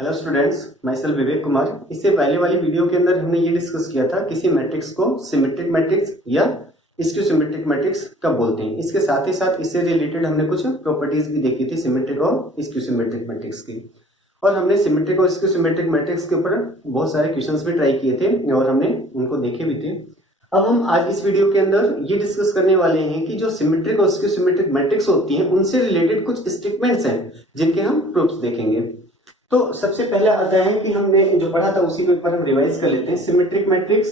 Hello students, मैं self Vivek Kumar. इससे पहले वाली वीडियो के अंदर हमने ये डिस्कस किया था किसी मैट्रिक्स को सिमेट्रिक मैट्रिक्स या स्क्यू सिमेट्रिक मैट्रिक्स कब बोलते हैं। इसके साथ ही साथ इससे रिलेटेड हमने कुछ प्रॉपर्टीज भी देखी थी सिमेट्रिक और स्क्यू सिमेट्रिक मैट्रिक्स की, और हमने सिमेट्रिक और स्क्यू सिमेट्रिक मैट्रिक्स के ऊपर बहुत सारे क्वेश्चंस भी ट्राई किए थे और हमने उनको देखे भी थे। अब हम आज इस वीडियो के अंदर ये डिस्कस करने वाले हैं कि जो सिमेट्रिक और स्क्यू सिमेट्रिक मैट्रिक्स होती हैं उनसे रिलेटेड कुछ स्टेटमेंट्स हैं जिनके हम प्रूफ्स देखेंगे। तो सबसे पहले आता है कि हमने जो पढ़ा था उसी के ऊपर हम रिवाइज कर लेते हैं। सिमेट्रिक मैट्रिक्स,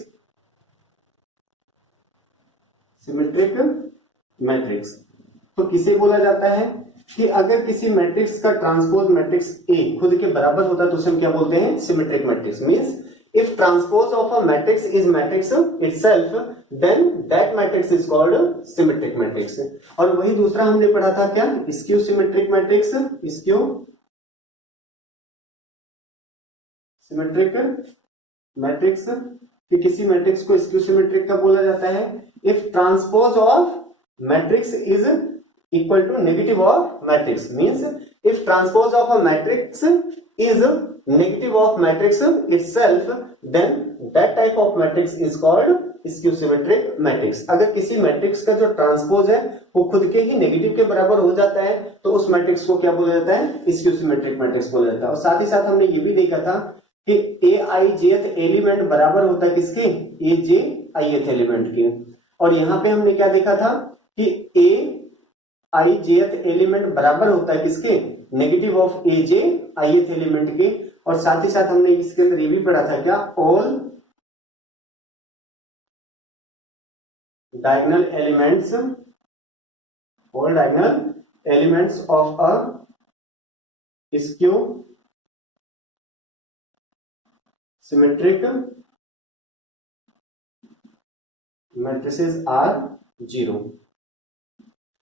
सिमेट्रिक मैट्रिक्स तो किसे बोला जाता है कि अगर किसी मैट्रिक्स का ट्रांसपोज मैट्रिक्स ए खुद के बराबर होता है तो उसे हम क्या बोलते हैं, symmetric matrix. Means if transpose of a matrix is matrix itself then that matrix is called symmetric matrix. और वही दूसरा हमने पढ़ा था क्या, skew symmetric matrix, skew symmetric matrix कि किसी मैट्रिक्स को स्क्यू सिमेट्रिक का बोला जाता है if transpose of matrix is equal to negative of matrix. Means if transpose of a matrix is negative of matrix itself then that type of matrix is called skew symmetric matrix. अगर किसी matrix का जो transpose है वो खुद के ही negative के बराबर हो जाता है तो उस मैट्रिक्स को क्या बोला जाता है, स्क्यू सिमेट्रिक मैट्रिक्स बोला जाता है। और साथ ही साथ हमने ये भी देखा था कि ए आई जेथ एलिमेंट बराबर होता है किसके, ए जे आई एथ एलिमेंट के। और यहां पे हमने क्या देखा था कि ए आई जेथ एलिमेंट बराबर होता है किसके, नेगेटिव ऑफ ए जे आई एथ एलिमेंट के। और साथ ही साथ हमने इसके अंदर ये भी पढ़ा था क्या, all diagonal elements, all diagonal elements of a skew symmetric matrices are zero,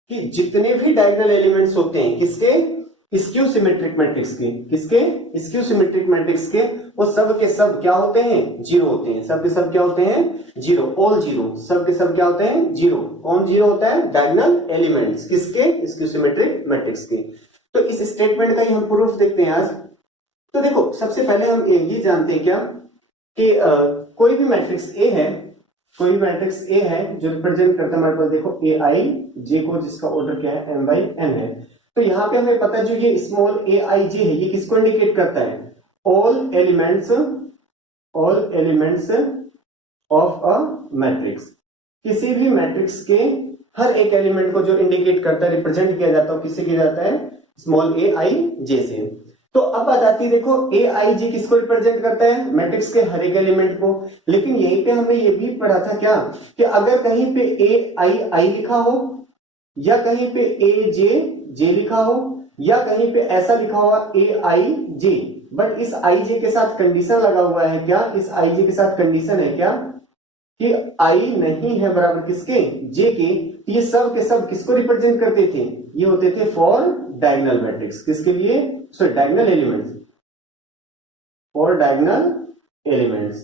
कि जितने भी डायगोनल एलिमेंट्स होते हैं किसके, स्क्यू सिमेट्रिक मैट्रिक्स के, किसके, स्क्यू सिमेट्रिक मैट्रिक्स के, वो सब के सब क्या होते हैं, जीरो होते हैं। सब के सब क्या होते हैं, जीरो, ऑल जीरो, सब के सब क्या होते हैं, जीरो। कौन जीरो होता है, डायगोनल एलिमेंट्स किसके, स्क्यू सिमेट्रिक मैट्रिक्स के। तो इस स्टेटमेंट का ही हम प्रूफ देखते हैं आज। तो देखो सबसे पहले हम ये जानते हैं क्या कि कोई भी मैट्रिक्स ए है, कोई भी मैट्रिक्स ए है जो रिप्रेजेंट करता है हमारे पास, देखो ए आई जे को, जिसका ऑर्डर क्या है, एम बाई एन है। तो यहाँ पे हमें पता है जो ये स्मॉल ए आई जे है ये किसको इंडिकेट करता है, all elements of a matrix. किसी भी मैट्रिक्स के हर एक एलिमेंट को जो इंडिकेट करता है, रिप्रेजेंट किया जाता है, किससे किया जाता है, स्मॉल ए आई जे से। तो अब आ जाती है, देखो ए आई जी किसको रिप्रेजेंट करता है, मैट्रिक्स के हर एक एलिमेंट को। लेकिन यहीं पे हमने ये भी पढ़ा था क्या कि अगर कहीं पे ए आई आई लिखा हो या कहीं पे ए जे जे लिखा हो या कहीं पे ऐसा लिखा हुआ ए आई जे, बट इस आई जे के साथ कंडीशन लगा हुआ है क्या, इस आई जे के साथ कंडीशन है क्या कि आई नहीं है बराबर किसके, जे के। ये सब के सब किसको रिप्रेजेंट करते थे, ये होते थे फॉर डायगोनल मैट्रिक्स, किसके लिए, sorry diagonal elements, for diagonal elements.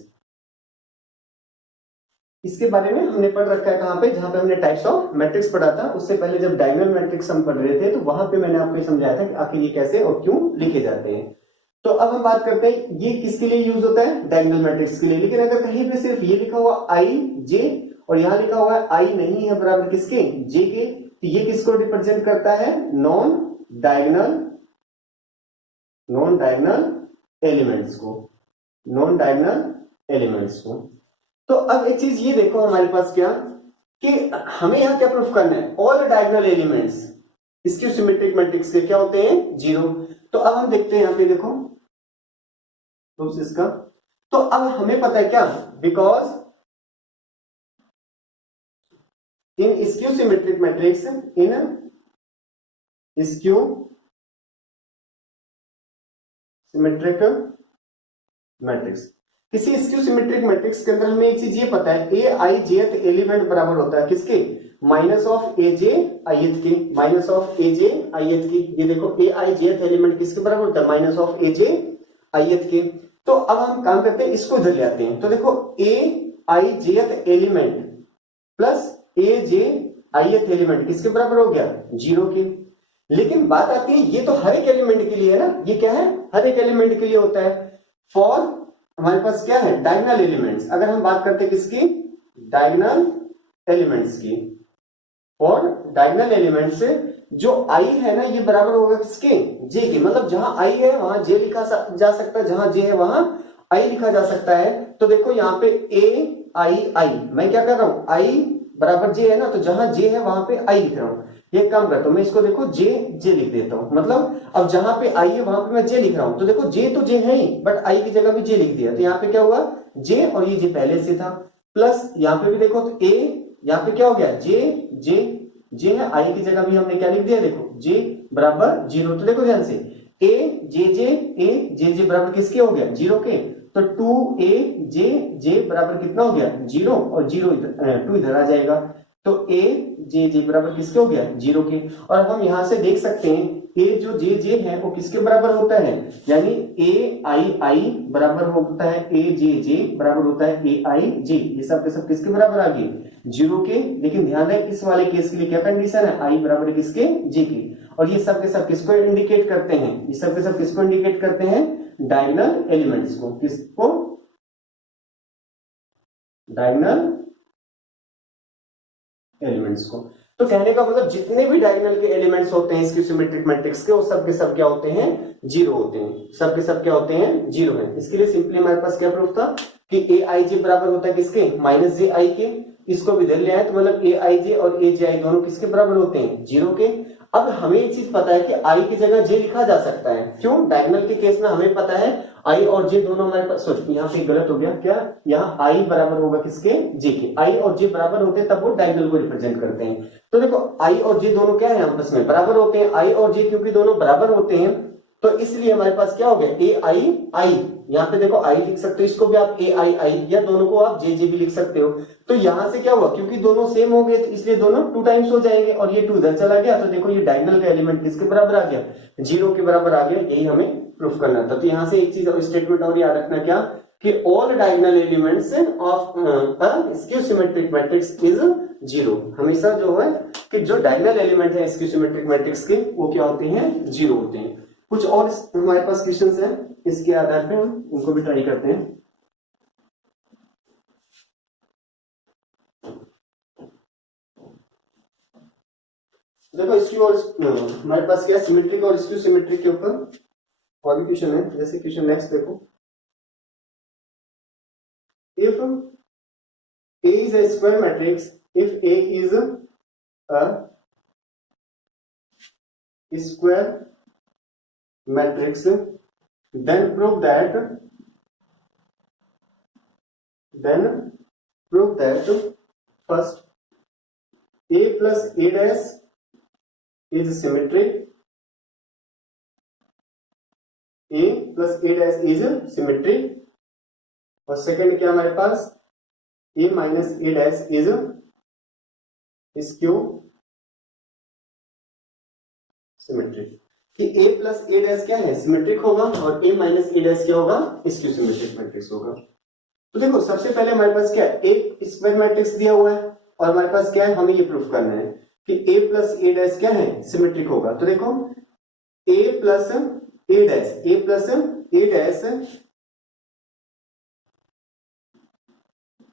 इसके बारे में हमने पढ़ रखा है कहां पे, जहां पे हमने टाइप्स ऑफ मैट्रिक्स पढ़ा था। उससे पहले जब डायगोनल मैट्रिक्स हम पढ़ रहे थे तो वहां पे मैंने आपको समझाया था कि आखिर ये कैसे और क्यों लिखे जाते हैं। तो अब हम बात करते हैं ये किसके लिए यूज होता है, डायगोनल मैट्रिक्स के लिए। लेकिन अगर कहीं पे सिर्फ ये लिखा हुआ आई जे और यहां लिखा हुआ है आई नहीं है बराबर किसके, जे के, तो ये किसको रिप्रेजेंट करता है, नॉन डायगोनल एलिमेंट्स को, नॉन डायगोनल एलिमेंट्स को। तो अब एक चीज ये देखो हमारे पास क्या कि हमें यहां क्या प्रूफ करना है, all diagonal elements skew symmetric matrix के क्या होते हैं, जीरो। तो अब हम देखते हैं यहां पे, देखो प्रूफ इसका। तो अब हमें पता है क्या, because in skew symmetric matrix, in skew symmetric matrix, किसी स्क्यू सिमेट्रिक मैट्रिक्स के अंदर हमें एक चीज ये पता है, ए आई जेथ एलिमेंट बराबर होता है किसके, माइनस ऑफ ए जे आई एथ के, माइनस ऑफ ए जे आई एथ की। ये देखो ए आई जेथ एलिमेंट किसके बराबर होता है, माइनस ऑफ ए जे आई एथ के। तो अब हम काम करते हैं, इसको इधर ले आते हैं। तो देखो ए आई जेथ एलिमेंट प्लस ए जे आई एथ एलिमेंट किसके बराबर हो गया, जीरो के। लेकिन बात आती है ये तो हर एक एलिमेंट के लिए है ना, ये क्या है, हर एक एलिमेंट के लिए होता है। फॉर हमारे पास क्या है, डायगोनल एलिमेंट्स, अगर हम बात करते हैं किसकी, डायगोनल एलिमेंट्स की, और डायगोनल एलिमेंट से जो आई है ना ये बराबर होगा किसके, जे के, मतलब जहां आई है वहां जे लिखा जा सकता है, जहां जे है वहां आई लिखा जा सकता है। तो देखो यहाँ पे ए आई आई, मैं क्या कर रहा हूं, आई बराबर जे है ना, तो जहां जे है वहां पे आई लिख रहा हूं। ये काम करता हूं मैं, इसको देखो जे जे लिख देता हूं, मतलब अब जहां पे आई है वहां पे मैं जे लिख रहा हूं, तो देखो जे तो जे है ही, बट आई की जगह भी जे लिख दिया, तो यहाँ पे क्या हुआ, जे, और ये जे पहले से था, प्लस यहाँ पे भी देखो तो ए, यहाँ पे क्या हो गया, जे जे जे है, आई की जगह भी हमने क्या लिख दिया, देखो जे बराबर 0। तो देखो ध्यान से, ए जे जे बराबर किसके हो गया, 0 के, तो 2 ए जे बराबर कितना हो गया, 0, और 0 2 इधर आ जाएगा, तो ए जे बराबर किसके हो गया, 0 के। और हम यहां से देख सकते हैं ए जो जे है वो किसके बराबर होता है, यानी ए आई बराबर होता है ए जे बराबर होता है ए आई जे, ये सब के सब किसके बराबर आ गए, 0 के। लेकिन ध्यान रहे इस वाले केस के लिए क्या कंडीशन है, आई बराबर किसके, जे के, और ये सब के सब किसको इंडिकेट करते हैं, ये सब के सब किसको इंडिकेट करते हैं, डायगोनल एलिमेंट्स को, किसको, डायगोनल एलिमेंट्स को। तो कहने का मतलब जितने भी डायगोनल के एलिमेंट्स होते हैं इसकी सिमेट्रिक मैट्रिक्स के, वो सब के सब क्या होते हैं, 0 होते हैं, सब के सब क्या होते हैं, 0 है। इसके लिए सिंपली हमारे पास क्या प्रूफ था कि ए आई जे बराबर होता है किसके, माइनस जे आई के, इसको भी इधर ले आए तो मतलब ए आई जे और ए जे आई दोनों किसके बराबर होते हैं, 0 के। अब हमें एक चीज पता है कि आई की जगह जे लिखा जा सकता है, क्यों, डायगोनल के केस में हमें पता है आई और जे दोनों हमारे पास, सॉरी यहाँ पे गलत हो गया, क्या, यहाँ आई बराबर होगा किसके, जे के, आई और जे बराबर होते हैं तब वो डायगोनल को रिप्रेजेंट करते हैं। तो देखो आई और जे दोनों क्या है आपस में बराबर होते हैं, आई और जे क्योंकि दोनों बराबर होते हैं तो इसलिए हमारे पास क्या हो गया, ए आई आई, यहाँ पे देखो आई लिख सकते हो, इसको भी आप ए आई आई, या दोनों को आप जे जे भी लिख सकते हो। तो यहां से क्या हुआ, क्योंकि दोनों सेम हो गए तो इसलिए दोनों 2 टाइम्स हो जाएंगे, और ये 2 इधर चला गया, तो देखो ये डायगोनल का एलिमेंट किसके बराबर आ गया, 0 के बराबर आ गया, यही हमें प्रूफ करना था। तो यहां से एक चीज और स्टेटमेंट और याद रखना, क्या, कि all diagonal elements of skew symmetric matrix is 0। हमेशा जो है कि जो डायगोनल एलिमेंट है स्क्यू सिमेट्रिक मैट्रिक्स के वो क्या होते हैं, 0 होते हैं। कुछ और हमारे पास क्वेश्चंस हैं, इसके आधार पे हम उनको भी ट्राई करते हैं। देखो इसकी और हमारे पास क्या, सिमेट्रिक और स्क्यू सिमेट्रिक के ऊपर और भी क्वेश्चन है। जैसे क्वेश्चन नेक्स्ट देखो, if A is a square matrix, if A is a square matrix, then prove that first A plus A dash is symmetric, A plus A dash is symmetric, और second क्या हमारे पास, A minus A dash is skew symmetric, कि A plus A dash क्या है, symmetric होगा, और A minus A dash क्या होगा, स्क्यू सिमेट्रिक मैट्रिक्स होगा। तो देखो सबसे पहले हमारे पास क्या है, एक स्क्वायर मैट्रिक्स दिया हुआ है, और हमारे पास क्या है, हमें ये प्रूफ करना है कि A plus A dash क्या है, सिमेट्रिक होगा। तो देखो A plus A dash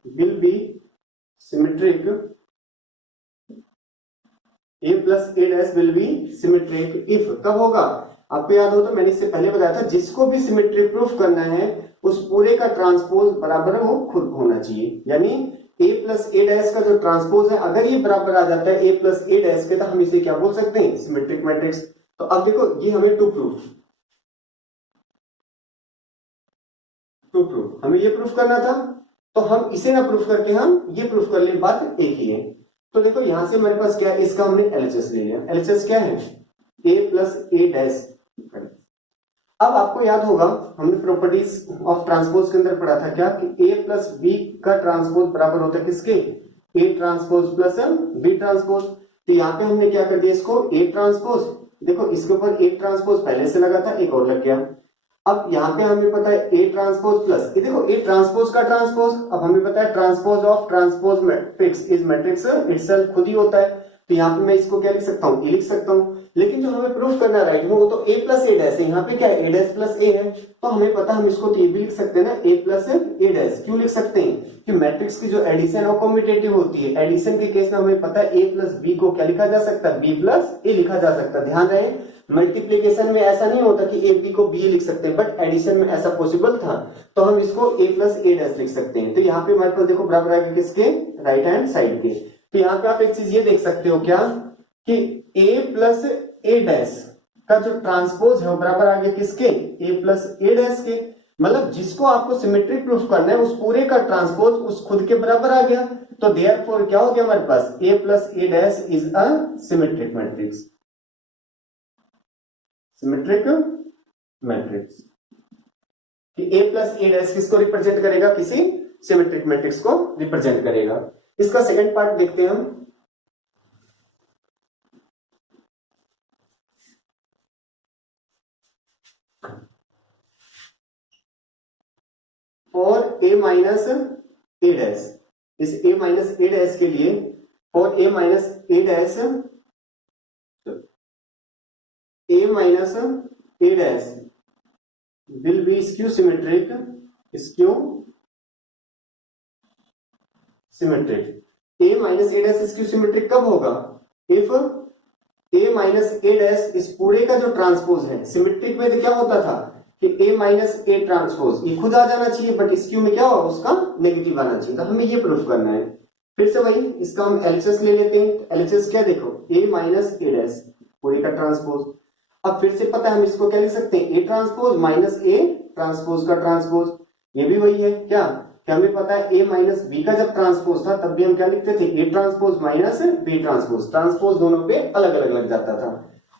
will be symmetric, A plus A dash will be symmetric if, कब होगा, आपको याद हो तो मैंने इससे पहले बताया था, जिसको भी सिमेट्रिक प्रूफ करना है उस पूरे का ट्रांसपोज बराबर वो खुद होना चाहिए, यानी A plus A dash का जो ट्रांसपोज है अगर ये बराबर आ जाता है A plus A dash के, तो हम इसे क्या बोल सकते हैं, सिमेट्रिक मैट्रिक्स। तो अब देखो ये हमें टू प्रूफ हमें ये प्रूफ करना था, तो हम इसे ना प्रूफ करके हम ये प्रूफ कर ले, बात एक ही है। तो देखो यहां से हमारे पास क्या है, इसका हमने एलएचएस ले लिया, एलएचएस क्या है, A plus A dash। अब आपको याद होगा हमने प्रॉपर्टीज ऑफ ट्रांसपोज के अंदर पढ़ा था क्या, कि A plus B का ट्रांसपोज बराबर होता है किसके, A transpose plus B transpose. तो यहाँ पे हमने क्या कर दिया, इसको A ट्रांसपोज, देखो इसके ऊपर एक ट्रांसपोज पहले से लगा था, एक और लग गया। अब यहाँ पे हमें पता है A ट्रांसपोज प्लस, ये देखो A ट्रांसपोज का ट्रांसपोज, अब हमें पता है transpose of transpose matrix is matrix itself, खुद ही होता है। तो यहाँ पे मैं इसको क्या लिख सकता हूँ, ए लिख सकता हूँ। लेकिन जो हमें प्रूफ करना है राइट में वो तो ए प्लस ए डैश है, यहाँ पे क्या है ए डैश प्लस ए है, तो हमें पता हम इसको तो ये भी लिख सकते हैं ना ए प्लस ए डैश। क्यों लिख सकते हैं कि मैट्रिक्स की जो एडिशन है कॉम्यूटेटिव होती है, एडिशन के केस में हमें पता है ए प्लस बी को क्या लिखा जा सकता है, बी प्लस ए लिखा जा सकता है। ध्यान रहे मल्टीप्लीकेशन में ऐसा नहीं होता कि ए बी को बी लिख सकते हैं, बट एडिशन में ऐसा पॉसिबल था, तो हम इसको ए प्लस ए डैश लिख सकते हैं। तो यहाँ पे हमारे पास देखो बराबर आएगा किसके, राइट हैंड साइड के। तो यहाँ पे आप एक चीज ये देख सकते हो क्या कि a प्लस ए डैश का जो ट्रांसपोज है वो बराबर आ गया किसके, a प्लस ए डैश के। मतलब जिसको आपको सिमेट्रिक प्रूफ करना है उस पूरे का ट्रांसपोज उस खुद के बराबर आ गया। तो देयरफॉर क्या हो गया हमारे पास, a plus A dash is a symmetric matrix, symmetric matrix. कि a प्लस ए डैश किसको रिप्रेजेंट करेगा, किसी सिमेट्रिक मैट्रिक्स को रिप्रेजेंट करेगा। इसका सेकंड पार्ट देखते हैं हम। For a minus A dash, इस ए माइनस ए डैश के लिए for a minus A dash, A minus A dash will be skew symmetric, skew symmetric. A minus A dash skew symmetric कब होगा, if A minus A dash इस पूरे का जो transpose है, सिमेट्रिक में तो क्या होता था कि ए माइनस ए ट्रांसपोज ये खुद आ जाना चाहिए, बट स्क्यू में क्या होगा उसका नेगेटिव आना चाहिए। तो हमें ये प्रूफ करना है। फिर से वही इसका हम एलएचएस ले लेते हैं। एलएचएस क्या देखो, ए माइनस ए डैश पूरे का ट्रांसपोज। अब फिर से पता है हम इसको क्या लिख सकते हैं, ए ट्रांसपोज माइनस ए ट्रांसपोज का ट्रांसपोज। ये भी वही है क्या, कि हमें पता है ए माइनस बी का जब ट्रांसपोज था तब भी हम क्या लिखते थे, A transpose minus B transpose. Transpose दोनों पे अलग अलग लग जाता था।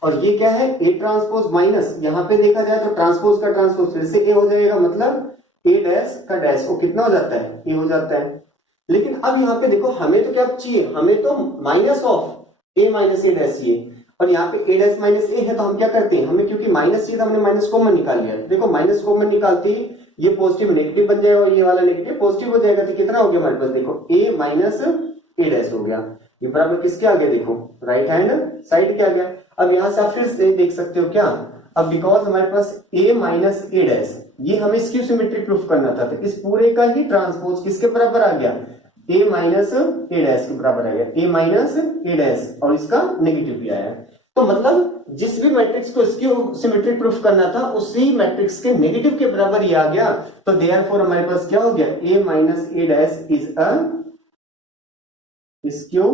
और ये क्या है, ए ट्रांसपोज माइनस, यहाँ पे देखा जाए तो ट्रांसपोज का ट्रांसपोज फिर से ए हो जाएगा, मतलब ए डैश का डैश वो कितना हो जाता है, ए हो जाता है। लेकिन अब यहाँ पे देखो हमें तो क्या चाहिए, हमें तो minus of A minus A dash चाहिए, और यहाँ पे ए डैश माइनस ए है, तो हम क्या करते हैं, हमें क्योंकि माइनस चाहिए था हमने माइनस कॉमन निकाल लिया। देखो माइनस कॉमन निकालते ही ये पॉजिटिव नेगेटिव बन जाएगा और ये वाला नेगेटिव पॉजिटिव हो जाएगा। तो कितना हो गया हमारे पास, देखो ए माइनस ए डैश हो गया। ये बराबर किसके आ गया, देखो राइट हैंड साइड के आ गया। अब यहां से आप फिर से देख सकते हो क्या, अब बिकॉज हमारे पास a माइनस ए डैश ये हमें स्क्यू सिमेट्रिक प्रूफ करना था, तो इस पूरे का ही ट्रांसपोज किसके बराबर आ गया, a माइनस ए डैश के बराबर आ गया, a माइनस ए डैश, और इसका नेगेटिव भी आया। तो मतलब जिस भी मैट्रिक्स को स्क्यू सिमेट्रिक प्रूफ करना था उसी मैट्रिक्स के नेगेटिव के बराबर ही आ गया। तो देयरफॉर हमारे पास क्या हो गया, a minus A dash is a skew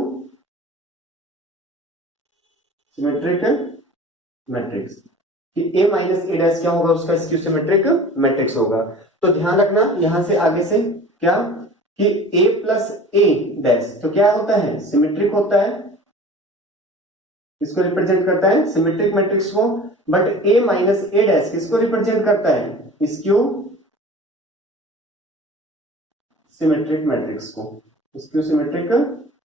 symmetric matrix. कि a माइनस ए डैश क्या होगा, उसका स्क्यू सिमेट्रिक मैट्रिक्स होगा। तो ध्यान रखना यहां से आगे से क्या कि a प्लस ए डैश तो क्या होता है, सिमेट्रिक होता है, किसको रिप्रेजेंट करता है, सिमेट्रिक मैट्रिक्स को। But a minus A dash किसको रिप्रेजेंट करता है, स्क्यू सिमेट्रिक मैट्रिक्स को, स्क्यू सिमेट्रिक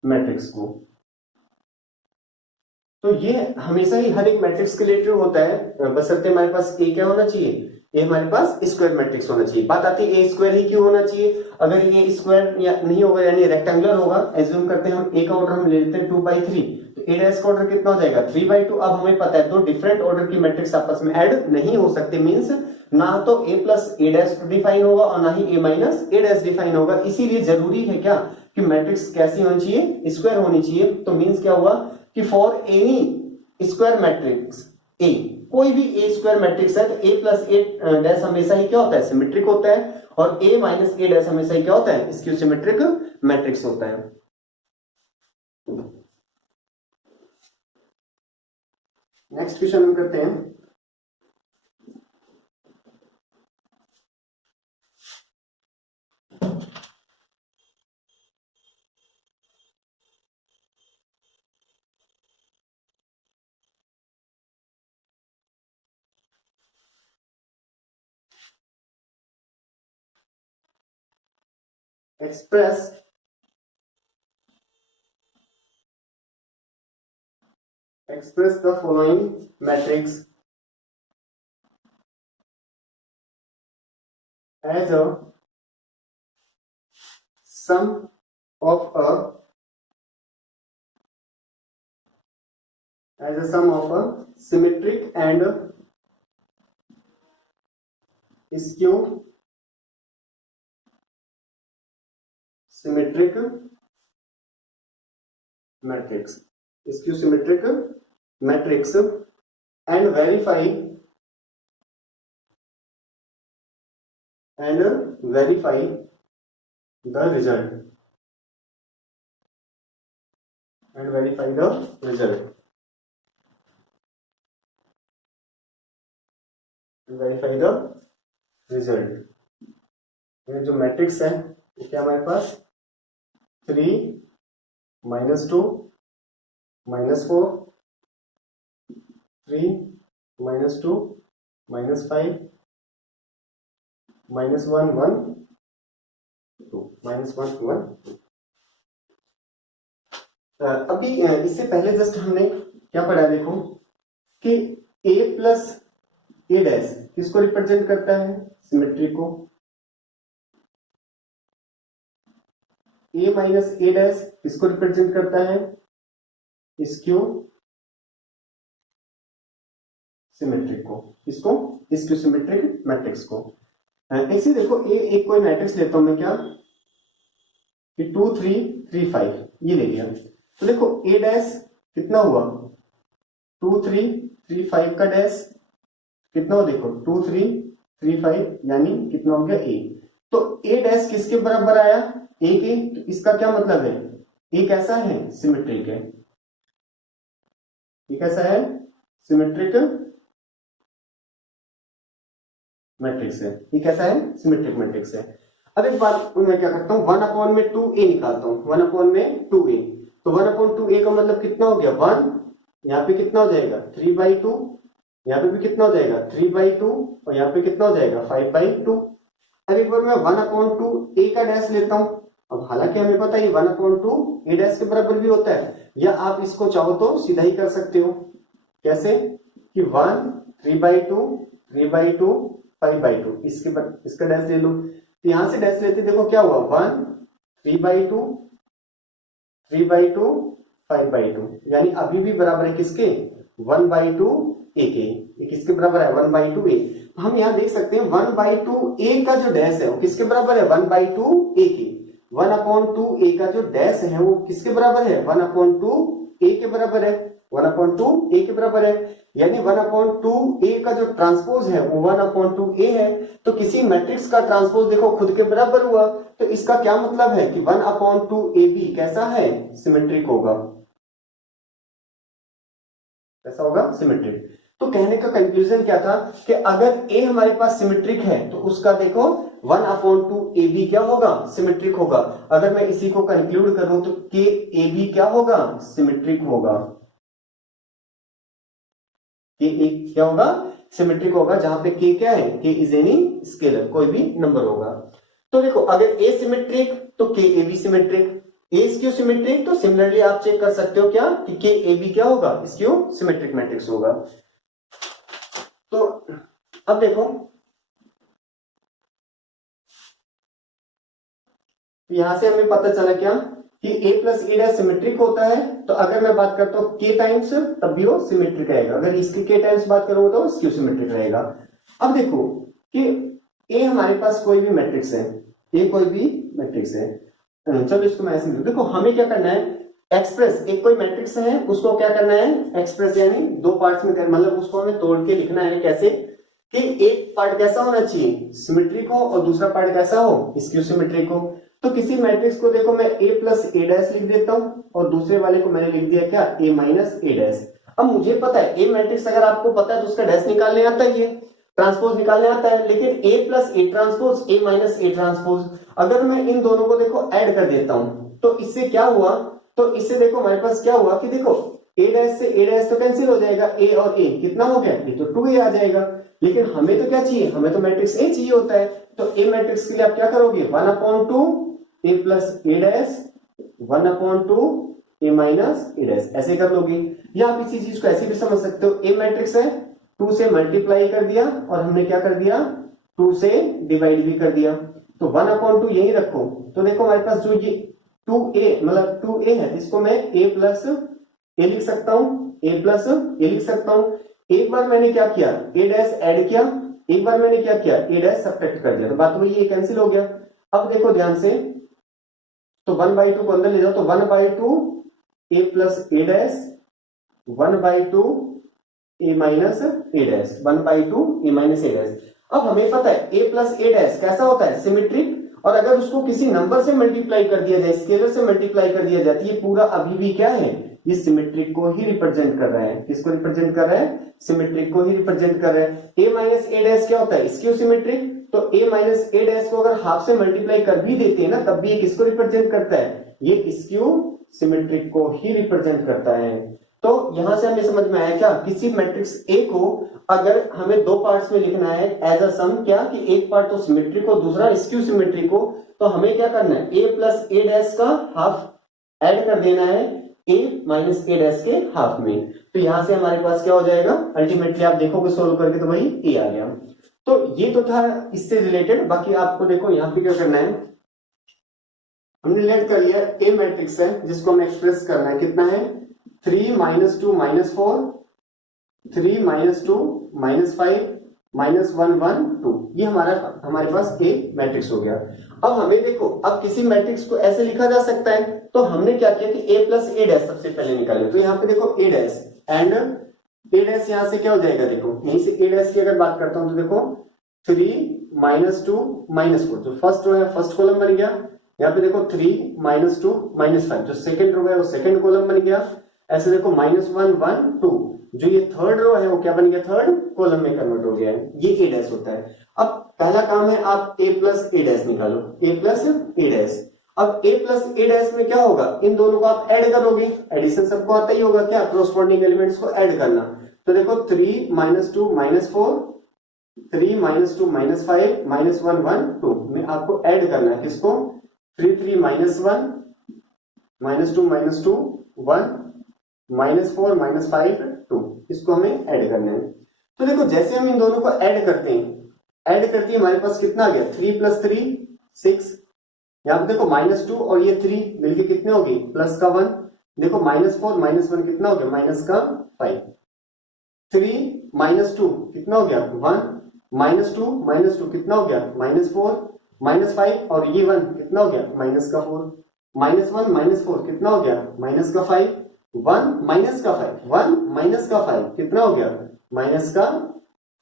मैट्रिक्स को। तो ये हमेशा ही हर एक मैट्रिक्स के लिए ट्रू होता है, बशर्ते हमारे पास ए क्या होना चाहिए, ए हमारे पास स्क्वायर मैट्रिक्स होना चाहिए। बात आती है ए स्क्वायर ही क्यों होना चाहिए, अगर ये स्क्वायर या नहीं होगा यानी रेक्टेंगुलर होगा, एज्यूम करते हैं हम ए का ऑर्डर हम ले लेते हैं 2/3, तो ए डैश का ऑर्डर कितना हो जाएगा 3/2। अब हमें पता है दो डिफरेंट ऑर्डर की मैट्रिक्स आपस में ऐड नहीं हो सकते, मींस ना तो ए प्लस ए डैश डिफाइन होगा और ना ही ए माइनस ए डैश डिफाइन होगा। इसीलिए जरूरी है क्या कि मैट्रिक्स कैसी होनी चाहिए, स्क्वायर होनी चाहिए। तो मींस क्या हुआ कि for N E square matrix A, कोई भी ए स्क्वायर मैट्रिक्स है तो ए प्लस ए डैश हमेशा ही क्या होता है, सिमेट्रिक होता है, और ए माइनस ए डैश हमेशा ही क्या होता है, स्क्यू सिमेट्रिक मैट्रिक्स होता है। नेक्स्ट क्वेश्चन हम करते हैं। express the following matrix as a sum of a as a sum of a symmetric and skew symmetric matrix, skew symmetric matrix, and verify the result, and verify the result, and verify the result. ये जो matrix है वो क्या हमारे पास 3 -2 -4 3 -2 -5 -1 1 2 -1 1 2। अभी इससे पहले just हमने क्या पढ़ा, देखो कि a प्लस ए डैश किसको रिप्रेजेंट करता है, सिमेट्री को। a माइनस ए डैश किसको रिप्रेजेंट करता है, स्क्यू सिमेट्रिक को। इसको स्क्यू सिमेट्रिक मैट्रिक्स को। ऐसे देखो एक कोई मैट्रिक्स लेता हूं मैं, क्या कि 2 3 3 5 ये ले लिया, तो देखो ए डैश कितना हुआ 2 3 3 5 का डैश कितना हो, देखो 2 3 3 5 यानी कितना हो गया ए। तो ए डैश किसके बराबर आया, ए के। तो इसका क्या मतलब है, ए कैसा है, सिमेट्रिक है। ये कैसा है, सिमेट्रिक मैट्रिक्स है। ये कैसा है, सिमेट्रिक मैट्रिक्स है। अब एक बात मैं क्या करता हूं, 1/2a निकालता हूं, 1/2a। तो 1/2a का मतलब कितना हो गया 1, यहाँ पे कितना हो जाएगा 3/2, यहाँ पे भी कितना हो जाएगा 3/2, और यहाँ पे कितना हो जाएगा 5/2। अब एक बार मैं 1/2a का डैश लेता हूं। अब हालांकि हमें पता है 1/2a डैश के बराबर भी होता है, या आप इसको चाहो तो सीधा ही कर सकते हो। कैसे कि 1 3/2 3/2 5/2, इसका डैश ले लो। तो यहां से डैश लेते देखो क्या हुआ 1 3/2 3/2 5/2, यानी अभी भी बराबर है किसके 1/2a के। ये किसके बराबर है 1/2a। तो हम यहां देख सकते हैं 1/2a का जो डैश है वो किसके बराबर है 1/2a के। 1/2a का जो डैश है वो किसके बराबर है 1/2a के बराबर है, 1/2a के बराबर है। यानी 1/2a का जो ट्रांसपोज है वो 1/2a है। तो किसी मैट्रिक्स का ट्रांसपोज देखो खुद के बराबर हुआ, तो इसका क्या मतलब है कि 1/2a भी कैसा है, सिमेट्रिक होगा। कैसा होगा, सिमेट्रिक। तो कहने का कंक्लूजन क्या था कि अगर a हमारे पास सिमेट्रिक है तो उसका देखो 1/2a भी क्या होगा, सिमेट्रिक होगा। अगर मैं इसी को कंक्लूड करूं तो k a भी क्या होगा, सिमेट्रिक होगा। k a क्या होगा, सिमेट्रिक होगा, जहां पे k क्या है, k इज एनी स्केलर, कोई भी नंबर होगा। तो देखो अगर a सिमेट्रिक तो k a भी सिमेट्रिक, ए स्क्यू सिमेट्रिक, तो सिमिलरली आप चेक कर सकते हो क्या कि के ए बी क्या होगा, स्क्यू सिमेट्रिक मैट्रिक्स होगा। तो अब देखो यहां से हमें पता चला क्या कि a plus A dash symmetric होता है। तो अगर मैं बात करता हूं k टाइम्स तब भी वो सिमेट्रिक रहेगा, अगर इसकी k टाइम्स बात करूंगा तो स्क्यू सिमेट्रिक रहेगा। अब देखो कि a हमारे पास कोई भी मैट्रिक्स है, a कोई भी मैट्रिक्स है, चलो इसको मैं ऐसे देखो हमें क्या करना है, एक्सप्रेस एक कोई मैट्रिक्स है उसको क्या करना है, एक्सप्रेस यानी दो पार्ट्स में करना, मतलब उसको हमें तोड़ के लिखना है। कैसे कि एक पार्ट कैसा होना चाहिए, सिमेट्रिक हो, और दूसरा पार्ट कैसा हो, स्क्यू सिमेट्रिक हो। तो किसी मैट्रिक्स को देखो मैं a प्लस ए डैश लिख देता हूं, और दूसरे वाले को मैंने लिख दिया क्या, a माइनस ए डैश। अब मुझे पता है ए मैट्रिक्स अगर आपको पता है तो उसका डैश निकालने आता ही है, ट्रांसपोज निकालने आता है, लेकिन a plus A transpose A minus A transpose, अगर मैं इन दोनों को देखो ऐड कर देता हूं तो इससे क्या हुआ, तो इससे देखो हमारे पास क्या हुआ कि देखो a डैश से a डैश तो कैंसिल हो जाएगा, a और a कितना हो गया, ये तो 2a आ जाएगा। लेकिन हमें तो क्या चाहिए, हमें तो मैट्रिक्स a चाहिए होता है। तो a मैट्रिक्स के लिए आप क्या करोगे, 1/2 a plus A dash 1/2 a minus A dash, ऐसे कर लोगे। या आप इसी चीज को ऐसे भी समझ सकते हो, a मैट्रिक्स है 2 से मल्टीप्लाई कर दिया और हमने क्या कर दिया 2 से डिवाइड भी कर दिया, तो 1/2 यही रखो। तो देखो हमारे पास जो ये 2a मतलब 2a है, इसको मैं a प्लस ए लिख सकता हूं, ए प्लस ए लिख सकता हूं। एक बार मैंने क्या किया, ए डैश ऐड किया, एक बार मैंने क्या किया, ए डैश सब्ट्रैक्ट कर दिया, तो बात वही ये कैंसिल हो गया। अब देखो ध्यान से, तो 1/2 को अंदर ले जाओ, तो 1/2 ए plus A dash, 1/2 A minus A dash, 1/2 A minus A dash. अब हमें पता है ए प्लस ए डैश कैसा होता है, सिमेट्रिक, और अगर उसको किसी नंबर से मल्टीप्लाई कर दिया जाए, स्केलर से मल्टीप्लाई कर दिया जाए, तो ये पूरा अभी भी क्या है, ये सिमेट्रिक को ही रिप्रेजेंट कर रहा है। किसको रिप्रेजेंट कर रहा है, सिमेट्रिक को ही रिप्रेजेंट कर रहा है। ए माइनस ए डैश क्या होता है, स्क्यू सिमेट्रिक, तो ए माइनस ए डैश को अगर हाफ से मल्टीप्लाई कर भी देते हैं ना, तब भी ये किसको रिप्रेजेंट करता है, ये स्क्यू सिमेट्रिक को ही रिप्रेजेंट करता है। तो यहां से हमें समझ में आया क्या, किसी मैट्रिक्स ए को अगर हमें दो पार्ट्स में लिखना है एज अ सम, क्या कि एक पार्ट तो सिमेट्रिक हो, दूसरा स्क्यू सिमेट्रिक हो, तो हमें क्या करना है, ए प्लस ए डैश का हाफ ऐड कर देना है ए माइनस ए डैश के हाफ में। तो यहां से हमारे पास क्या हो जाएगा, अल्टीमेटली आप देखोगे सोल्व करके तो वही ए आ गया। तो ये तो था इससे रिलेटेड। बाकी आपको देखो यहाँ पे क्या करना है, हमने रिलेट कर लिया, ए मैट्रिक्स है जिसको हमें एक्सप्रेस करना है, कितना है 3 - 2 - 4, 3 - 2 - 5 -1 1 2, ये हमारे पास ए मैट्रिक्स हो गया। अब हमें देखो, अब किसी मैट्रिक्स को ऐसे लिखा जा सकता है, तो हमने क्या किया कि ए प्लस ए डैश सबसे पहले निकाले, तो यहाँ पे देखो ए डैश एंड ए डैश, यहां से क्या हो जाएगा, देखो यहीं से ए डैश की अगर बात करता हूं तो देखो 3 - 2 - 4, जो फर्स्ट रो है फर्स्ट कॉलम बन गया। यहाँ पे देखो 3 - 2 - 5, जो सेकंड रो है वो सेकंड कॉलम बन गया। ऐसे देखो -1 1 2, जो ये थर्ड रो है वो क्या बन गया, थर्ड कॉलम में कन्वर्ट हो गया है, ये ए डैश होता है। अब पहला काम है आप ए प्लस ए डैश निकालो, ए प्लस ए डैश। अब ए प्लस ए डैश में क्या होगा, इन दोनों को आप ऐड करोगे, एडिशन सबको आता ही होगा, क्या कोरस्पॉन्डिंग एलिमेंट्स को ऐड करना। तो देखो 3 - 2 - 4, 3 - 2 - 5 -1 1 2 में आपको ऐड करना है, किसको 3 3 - 1 -2 - 2 1 -4 -5 2, इसको हमें ऐड करना है। तो देखो जैसे हम इन दोनों को ऐड करते हैं, ऐड करते हैं हमारे पास कितना आ गया, 3 + 3 6। यहाँ पे देखो -2 और ये 3 मिलके कितने हो गए, प्लस का 1। देखो -4 -1 कितना हो गया, माइनस का 5। 3 - 2 कितना हो गया 1, -2 कितना हो गया -4 -5, और ये 1 कितना हो गया माइनस का 4, -1 -4 कितना हो गया माइनस का 5, 1 माइनस का 5, 1 माइनस का 5 कितना हो गया माइनस का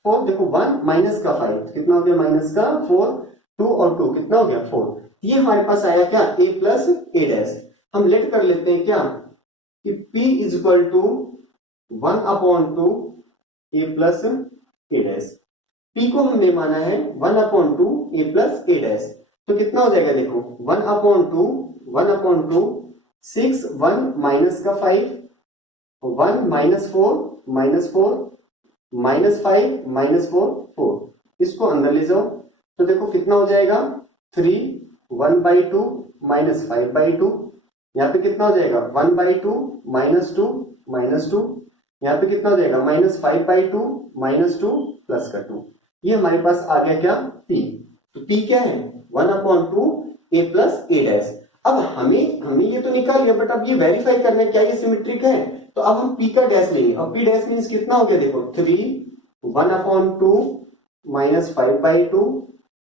4। देखो 1 माइनस का 5 कितना हो गया माइनस का 4, 2 और 2 कितना हो गया 4। ये हमारे पास आया क्या, a प्लस ए डैश। हम लेट कर लेते हैं क्या कि p is equal to 1/2 a plus A dash. p को हमने माना है 1/2 a प्लस ए डैश, तो कितना हो जाएगा, देखो 1/2 6 1 माइनस का 5, 1 -4 -4 -5 -4 4, इसको अंदर ले जाओ, तो देखो कितना हो जाएगा 3 1/2 -5/2, यहाँ पे कितना हो जाएगा 1/2 -2 -2, यहाँ पे कितना हो जाएगा -5/2 -2 प्लस का 2। ये हमारे पास आ गया क्या p। तो p क्या है 1/2 a प्लस ए डैश। अब हमें ये तो निकाल लिया, बट अब ये वेरीफाई करना है क्या ये सिमेट्रिक है, तो अब हम p का डैश लेंगे। अब p डैश मीन्स कितना हो गया, देखो 3 1/2 -5/2,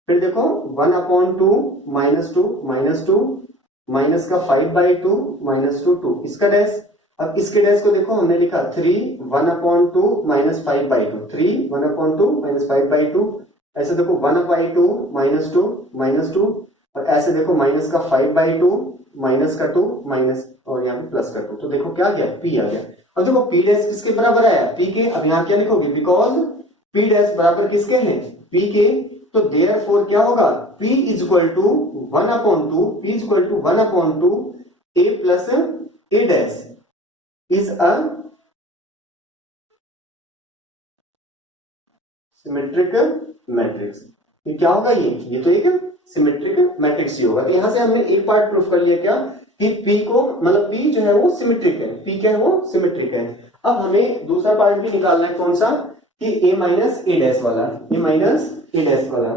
फिर देखो 1/2 -2 माइनस का 5/2 -2 2, इसका डैश। अब इसके डैश को देखो हमने लिखा 3 1/2 -5/2, 3 1/2 -5/2, ऐसे देखो 1/2 -2 और ऐसे देखो माइनस का 5/2 माइनस का 2 माइनस और यहाँ पे प्लस का 2, तो देखो क्या आ गया p आ गया। अब देखो p डैश किसके बराबर आया, p के। अब यहाँ क्या लिखोगे, बिकॉज p डैश बराबर किसके हैं, p के, तो देयरफॉर क्या होगा p is equal to 1/2 a plus A dash is a symmetric matrix. ये क्या होगा, ये तो एक सिमेट्रिक मैट्रिक्स ही होगा। तो यहां से हमने एक पार्ट प्रूफ कर लिया क्या कि p को, मतलब p जो है वो सिमेट्रिक है, p क्या है वो सिमेट्रिक है। अब हमें दूसरा पार्ट भी निकालना है, कौन सा, कि a माइनस ए डैश वाला, a माइनस ए डैश वाला।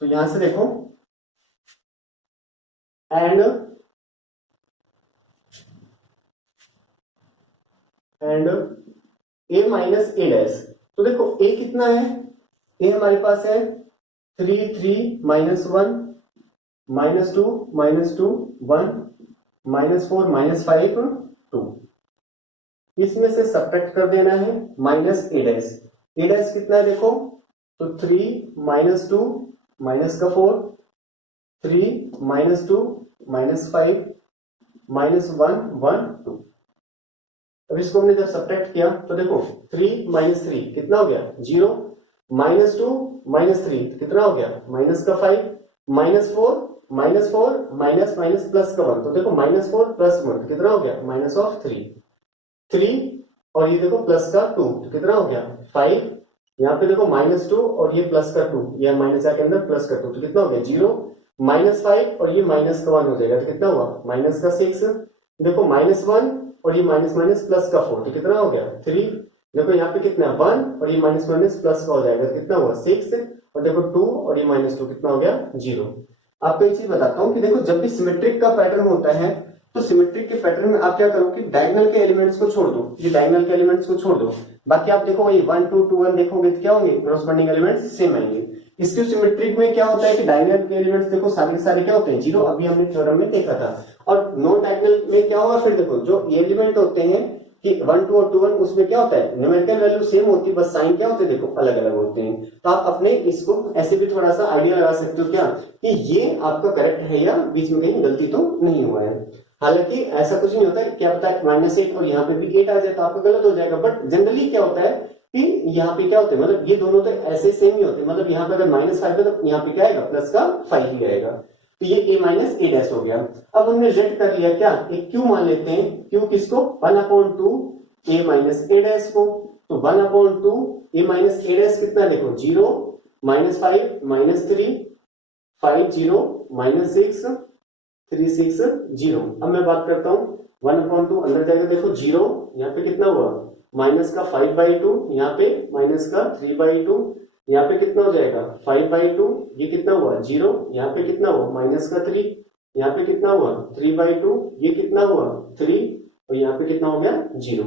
तो यहां से देखो and A minus A dash. तो देखो ए कितना है, ए हमारे पास है 3 3 -1 -2 -2 1 -4 -5 2। इसमें से सब्ट्रैक्ट कर देना है minus A dash. A dash कितना है देखो, तो 3 -2 -4 3 -2 -5 -1 1 2। अब इसको हमने जब सब्ट्रैक्ट किया तो देखो 3 -3 कितना हो गया 0, -2 -3 कितना हो गया -5, -4 -4 माइनस प्लस का 1, तो देखो -4 + 1 कितना हो गया -3 3, और ये देखो प्लस का 2 तो कितना हो गया 5। यहाँ पे देखो -2 और ये प्लस का 2, ये माइनस के अंदर प्लस का 2 तो कितना हो गया 0, -5 और ये माइनस का 1 हो जाएगा तो कितना हुआ -6। देखो -1 और ये माइनस प्लस का 4 तो कितना हो गया 3। देखो यहाँ पे कितना 1 और ये माइनस प्लस का हो जाएगा तो कितना हुआ 6, और देखो 2 और ये -2 कितना हो गया 0। आपको एक चीज बताता हूँ कि देखो जब भी सिमेट्रिक का पैटर्न होता है तो सिमेट्रिक के पैटर्न में आप क्या करो कि डायगोनल के एलिमेंट्स को छोड़ दो, ये डायगोनल के एलिमेंट्स को छोड़ दो, बाकी आप देखो वही 1 2 2 1 देखोगे तो क्या होंगे कॉरस्पॉन्डिंग एलिमेंट्स सेम आएंगे। इसके सिमेट्रिक में क्या होता है कि डायगोनल के एलिमेंट्स देखो सारे के सारे क्या होते हैं 0, अभी हमने थ्योरम में देखा था। और नॉन डायगोनल में क्या होगा, फिर देखो जो एलिमेंट होते हैं कि 1 2 और 2 1 उसमें क्या होता है न्यूमेरिकल वैल्यू सेम होती है, बस साइन क्या होते हैं देखो अलग अलग होते हैं। तो आप अपने इसको ऐसे भी थोड़ा सा आइडिया लगा सकते हो क्या कि ये आपका करेक्ट है या बीच में कहीं गलती तो नहीं हुआ है। हालांकि ऐसा कुछ नहीं होता है, क्या पता है -8 और यहाँ पे भी 8 आ जाए तो आपका गलत हो जाएगा, बट जनरली क्या होता है कि यहाँ पे क्या होता है मतलब ये दोनों तो ऐसे सेम ही होते हैं, मतलब यहाँ पे अगर -5 है तो यहाँ पे क्या आएगा प्लस का 5 ही आएगा, तो ये a माइनस ए डैश हो गया। अब हमने z कर लिया क्या, एक q मान लेते हैं, q किसको 1/2 a माइनस ए डैश को, तो 1/2 a माइनस ए डैश कितना देखो 0 -5 -3 5 0 -6 3 6 0। अब मैं बात करता हूं 1/2 अंदर जाएगा देखो 0, यहाँ पे कितना हुआ माइनस का 5/2, यहाँ पे माइनस का 3/2, यहाँ पे कितना हो जाएगा 5/2, ये कितना हुआ 0, यहाँ पे कितना हुआ माइनस का 3, यहाँ पे कितना हुआ 3/2, ये कितना हुआ 3, और यहाँ पे कितना हो गया 0।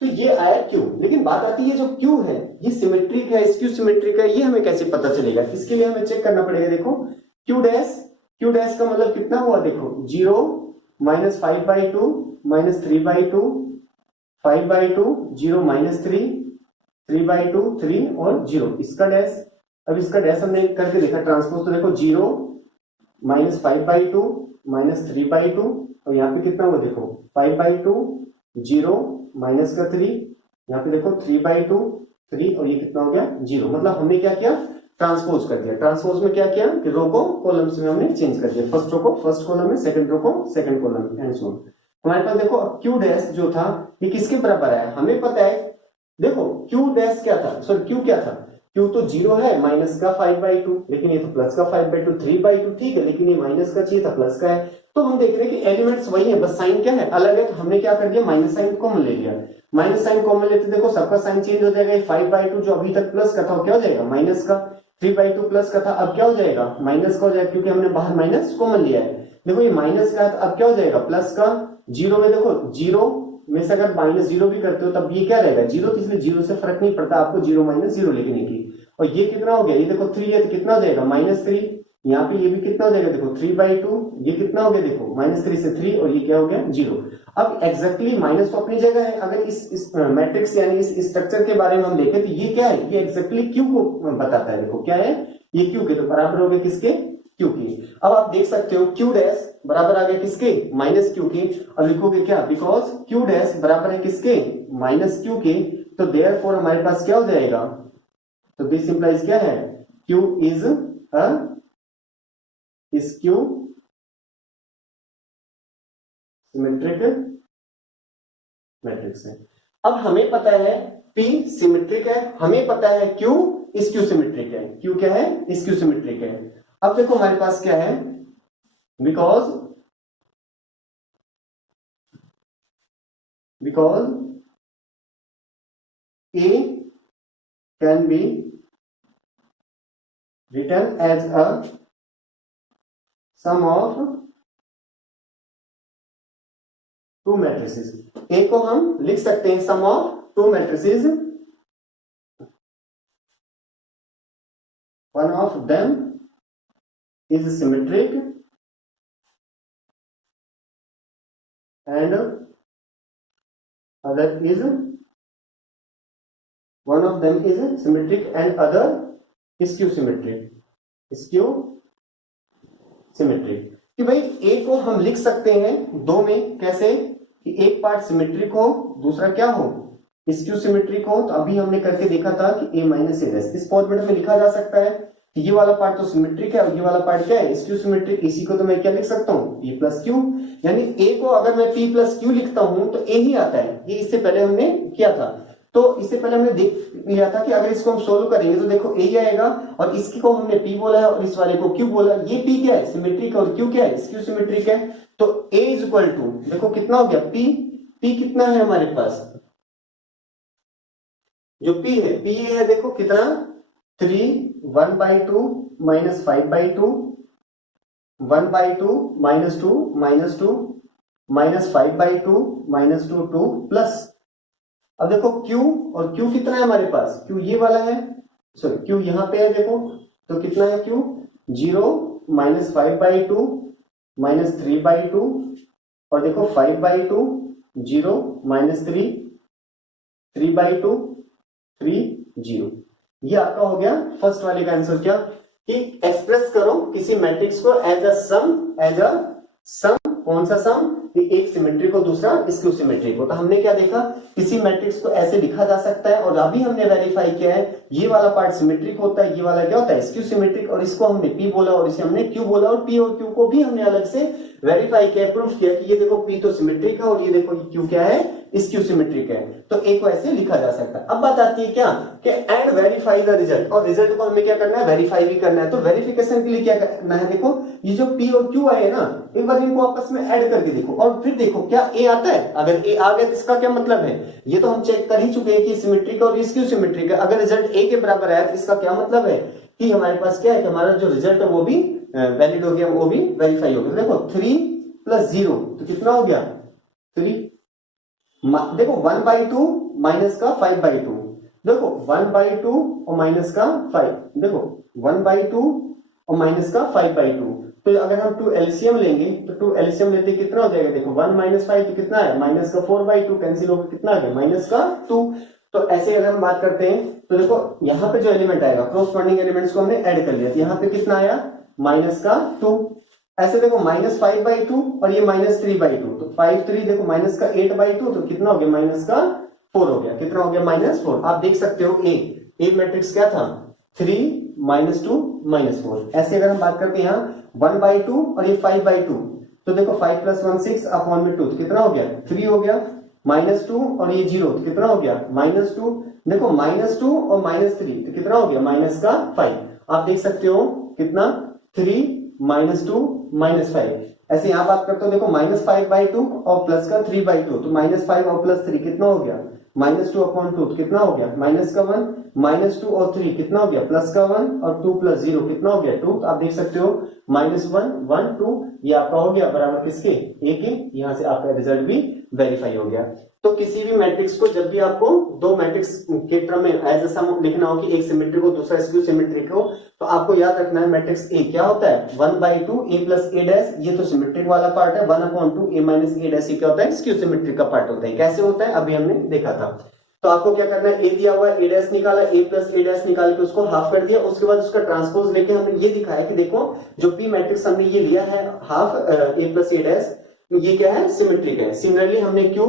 तो ये आया Q। लेकिन बात आती है जो Q है ये सिमेट्रिक है स्क्यू सिमेट्रिक है, ये हमें कैसे पता चलेगा, इसके लिए हमें चेक करना पड़ेगा। देखो Q डैश का मतलब कितना हुआ देखो 0 -5/2 -3/2 5/2 0 -3 3/2 3 और 0 इसका डैश। अब इसका डैश हमने करके देखा ट्रांसपोज, तो देखो 0 -5/2 -3/2 और यहाँ पे कितना हुआ देखो 5/2 0 माइनस का 3, यहाँ पे देखो 3/2 3 और ये कितना हो गया 0। मतलब हमने क्या किया ट्रांसपोज कर दिया। ट्रांसपोज में क्या किया कि रो को कॉलम्स में हमने चेंज कर दिया, फर्स्ट रो को फर्स्ट कॉलम में, सेकंड रो को सेकंड कॉलम में, एंड सो ऑन। हमारे पास देखो क्यू डैश जो था ये किसके बराबर है हमें पता है। देखो क्यू डैश क्या था, सॉरी क्यू क्या था, क्यू तो 0 है माइनस का 5/2, लेकिन ये तो प्लस का 5/2 3/2 ठीक है, लेकिन ये माइनस का चाहिए था प्लस का है। तो हम देख रहे हैं कि एलिमेंट्स वही है, बस साइन क्या है अलग है, तो हमने क्या कर दिया माइनस साइन कॉमन ले लिया। माइनस साइन कॉमन लेते देखो सबका साइन चेंज हो जाएगा, 5/2 जो अभी तक प्लस का था क्या हो जाएगा माइनस का, 3/2 प्लस का था अब क्या हो जाएगा माइनस का हो जाएगा, क्योंकि हमने बाहर माइनस कॉमन लिया है। देखो ये माइनस का है तो अब क्या हो जाएगा प्लस का, 0 में देखो 0 में से अगर -0 भी करते हो तब ये क्या रहेगा 0, तो इसलिए 0 से फर्क नहीं पड़ता आपको 0 -0 लिखने की। और ये कितना हो गया, ये देखो 3 है तो कितना हो जाएगा -3, यहाँ पे ये भी कितना हो जाएगा देखो 3/2, ये कितना हो गया देखो -3 से 3 और ये क्या हो गया 0। अब एग्जैक्टली माइनस तो अपनी जगह है, अगर इस मैट्रिक्स यानी इस स्ट्रक्चर के बारे में हम देखें तो ये क्या है, ये एग्जैक्टली क्यू को बताता है। देखो क्या है ये क्यू के, तो बराबर हो गया किसके क्यू की। अब आप देख सकते हो क्यू डैश बराबर आ गया किसके -q के, और लिखोगे क्या बिकॉज क्यू डैश बराबर है किसके -q के, तो देयरफॉर हमारे पास क्या हो जाएगा, तो दिस इंप्लाइज क्या है q is a skew symmetric matrix है। अब हमें पता है P सिमेट्रिक है, हमें पता है Q स्क्यू सिमेट्रिक है, Q क्या है स्क्यू सिमेट्रिक है। अब देखो हमारे पास क्या है, because A can be written as a sum of two matrices. A को हम लिख सकते हैं sum of two matrices, one of them is symmetric and other is, one of them is symmetric and other skew symmetric, skew symmetric. कि भाई ए को हम लिख सकते हैं दो में, कैसे कि एक पार्ट सिमेट्रिक हो, दूसरा क्या हो, स्क्यू सिमेट्रिक हो। तो अभी हमने करके देखा था कि a माइनस ए डैश इस फॉर्मेट में लिखा जा सकता है कि ये वाला पार्ट तो सिमेट्रिक है और ये वाला पार्ट क्या है, स्क्यू सिमेट्रिक। इसी को तो मैं क्या लिख सकता हूँ, p प्लस क्यू। यानी a को अगर मैं p प्लस क्यू लिखता हूं तो a ही आता है। ये इससे पहले हमने किया था, तो इससे पहले हमने देख लिया था कि अगर इसको हम सोल्व करेंगे तो देखो a ही आएगा, और इसकी को हमने p बोला है और इस वाले को q बोला। ये p क्या है, सिमेट्रिक, और q क्या है, स्क्यू सिमेट्रिक है। तो a इज इक्वल टू, देखो कितना हो गया, p कितना है हमारे पास, जो p है, p है देखो कितना, 3 1/2 माइनस 5/2, 1/2 -2 -2 माइनस 5/2 -2 2 प्लस, अब देखो q, और q कितना है हमारे पास, q ये वाला है, सॉरी q यहां पे है देखो, तो कितना है q, 0 माइनस 5/2 माइनस 3/2, और देखो 5/2 0 माइनस 3 3/2 3 0। ये आपका हो गया फर्स्ट वाले का आंसर। क्या कि एक्सप्रेस करो किसी मैट्रिक्स को एज अ सम, कौन सा सम, कि एक सिमेट्रिक हो दूसरा स्क्यू सिमेट्रिक हो। तो हमने क्या देखा, किसी मैट्रिक्स को ऐसे लिखा जा सकता है, और अभी हमने वेरीफाई किया है ये वाला पार्ट सिमेट्रिक होता है, ये वाला क्या होता है, स्क्यू सिमेट्रिक, और इसको हमने p बोला और इसे हमने q बोला, और p और q को भी हमने अलग से वेरीफाई किया, प्रूफ किया कि ये देखो p तो सिमेट्रिक है और ये देखो q क्या है, स्क्यू सिमेट्रिक है। तो a को ऐसे लिखा जा सकता है। अब बात आती है क्या कि एंड वेरीफाई द रिजल्ट, और रिजल्ट को हमें क्या करना है, वेरीफाई भी करना है। तो वेरिफिकेशन के लिए क्या करना है, देखो ये जो p और q आए ना, एक बार इनको आपस में ऐड करके देखो, और फिर देखो क्या a आता है। अगर a आ गया तो इसका क्या मतलब है, ये तो हम चेक कर ही चुके हैं कि सिमेट्रिक और स्क्यू सिमेट्रिक है। अगर रिजल्ट a के बराबर आया तो इसका क्या मतलब है कि हमारे पास क्या है कि हमारा जो रिजल्ट है वो भी वैलिड हो गया, वो भी वेरीफाई हो गया। देखो 3 + 0 तो कितना हो गया, 3, देखो 1/2 माइनस का 5/2, देखो 1/2 और माइनस का 5, देखो 1/2 और माइनस का 5/2। तो अगर हम 2 एलसीएम लेंगे तो 2 एलसीएम लेते कितना हो जाएगा, देखो 1 - 5 तो कितना है, माइनस का 4/2, कैंसिल होकर कितना आ गया, माइनस का 2। तो ऐसे अगर हम बात करते हैं तो देखो यहाँ पे जो एलिमेंट आएगा, क्रॉसपोंडिंग एलिमेंट्स को हमने ऐड कर लिया, तो यहाँ पे कितना आया, माइनस का 2। ऐसे देखो -5/2 और ये -3/2, तो 5 3 देखो माइनस का 8/2, तो कितना हो गया, माइनस का 4 हो गया, कितना हो गया, -4। आप देख सकते हो ए मैट्रिक्स क्या था, 3 -2 -4। ऐसे अगर हम बात करते हैं यहाँ 1/2 और ये 5/2, तो देखो 5 + 1 6 अपॉन में 2, तो कितना हो गया, 3 हो गया, -2 और ये 0, तो कितना हो गया, -2। देखो -2 और -3 तो कितना हो गया, माइनस का 5। आप देख सकते हो कितना, 3 -2 -5। ऐसे यहां बात करते हो, देखो -5/2 और प्लस का 3/2, तो -5 और +3 कितना हो गया, -2/2, तो कितना हो गया, माइनस का 1, -2 और 3 कितना हो गया, प्लस का 1, और 2 + 0 कितना हो गया, 2। तो आप देख सकते हो -1 1 2, ये आपका हो गया बराबर किसके, a के। यहां से आपका रिजल्ट भी वेरीफाई हो गया। तो किसी भी मैट्रिक्स को जब भी आपको दो मैट्रिक्स के क्रम में एज अ सम लिखना हो कि एक सिमेट्रिक हो दूसरा स्क्यू सिमेट्रिक हो, तो आपको याद रखना है मैट्रिक्स ए क्या होता है, 1/2 a + a डैश, ये तो सिमेट्रिक वाला पार्ट है, 1/2 a - a डैश क्या होता है, स्क्यू सिमेट्रिक का पार्ट होता है। कैसे होता है अभी हमने देखा था। तो आपको क्या करना है, ए दिया हुआ है, a डैश निकाला, a + a डैश निकाल के उसको हाफ कर दिया, उसके बाद उसका ट्रांसपोज लेके हमने ये दिखाया कि देखो जो p मैट्रिक्स हमने ये लिया है हाफ a + a डैश, ये क्या है, सिमेट्रिक है। सिमिलरली हमने क्यू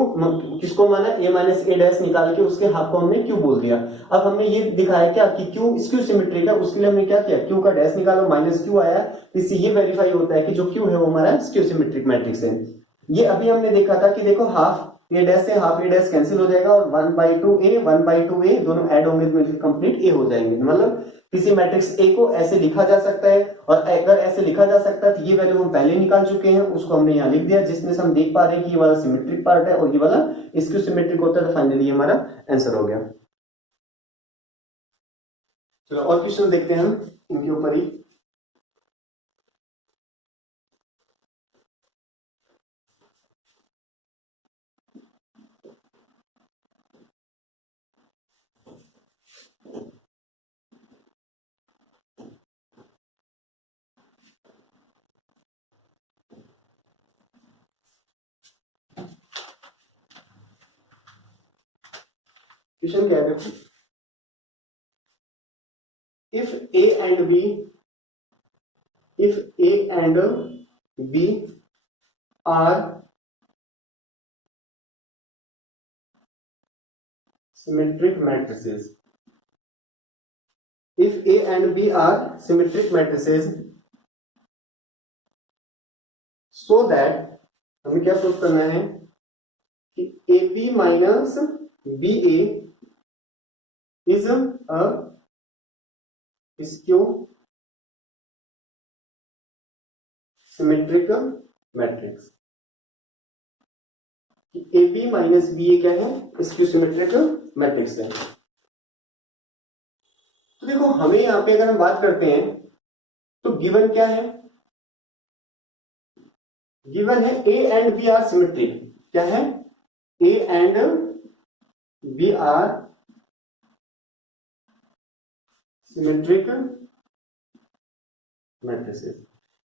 किसको माना, a - a डैश निकाल के उसके हाफ को हमने क्यू बोल दिया। अब हमने ये दिखाया क्या कि क्यू स्क्यू सिमेट्रिक है, उसके लिए हमने क्या किया, क्यू का डैश निकालो, -q आया, इससे ये वेरीफाई होता है कि जो क्यू है वो हमारा स्क्यू सिमेट्रिक मैट्रिक्स है। ये अभी हमने देखा था कि देखो हाफ a डैश से हाफ a डैश कैंसिल हो जाएगा, और 1/2 a दोनों ऐड होंगे तो मिलकर कंप्लीट a हो जाएंगे। मतलब किसी मैट्रिक्स A को ऐसे लिखा जा सकता है, और अगर ऐसे लिखा जा सकता है तो ये वैल्यू हम पहले निकाल चुके हैं, उसको हमने यहाँ लिख दिया, जिसमें से हम देख पा रहे हैं कि ये वाला सिमेट्रिक पार्ट है और ये वाला स्क्यू सिमेट्रिक होता है। तो फाइनली हमारा आंसर हो गया। चलो और क्वेश्चन देखते हैं हम इनके ऊपर ही। क्वेश्चन क्या है देखो, if A and B are symmetric matrices, if A and B are symmetric matrices, so that हमें क्या प्रूफ करना है कि AB minus BA is a skew symmetric matrix। A B minus B A क्या है, स्क्यू सिमेट्रिक मैट्रिक्स है। तो देखो हमें यहां पे अगर हम बात करते हैं तो गिवन क्या है, गिवन है A and B are symmetric. क्या है, A and B are symmetric matrices.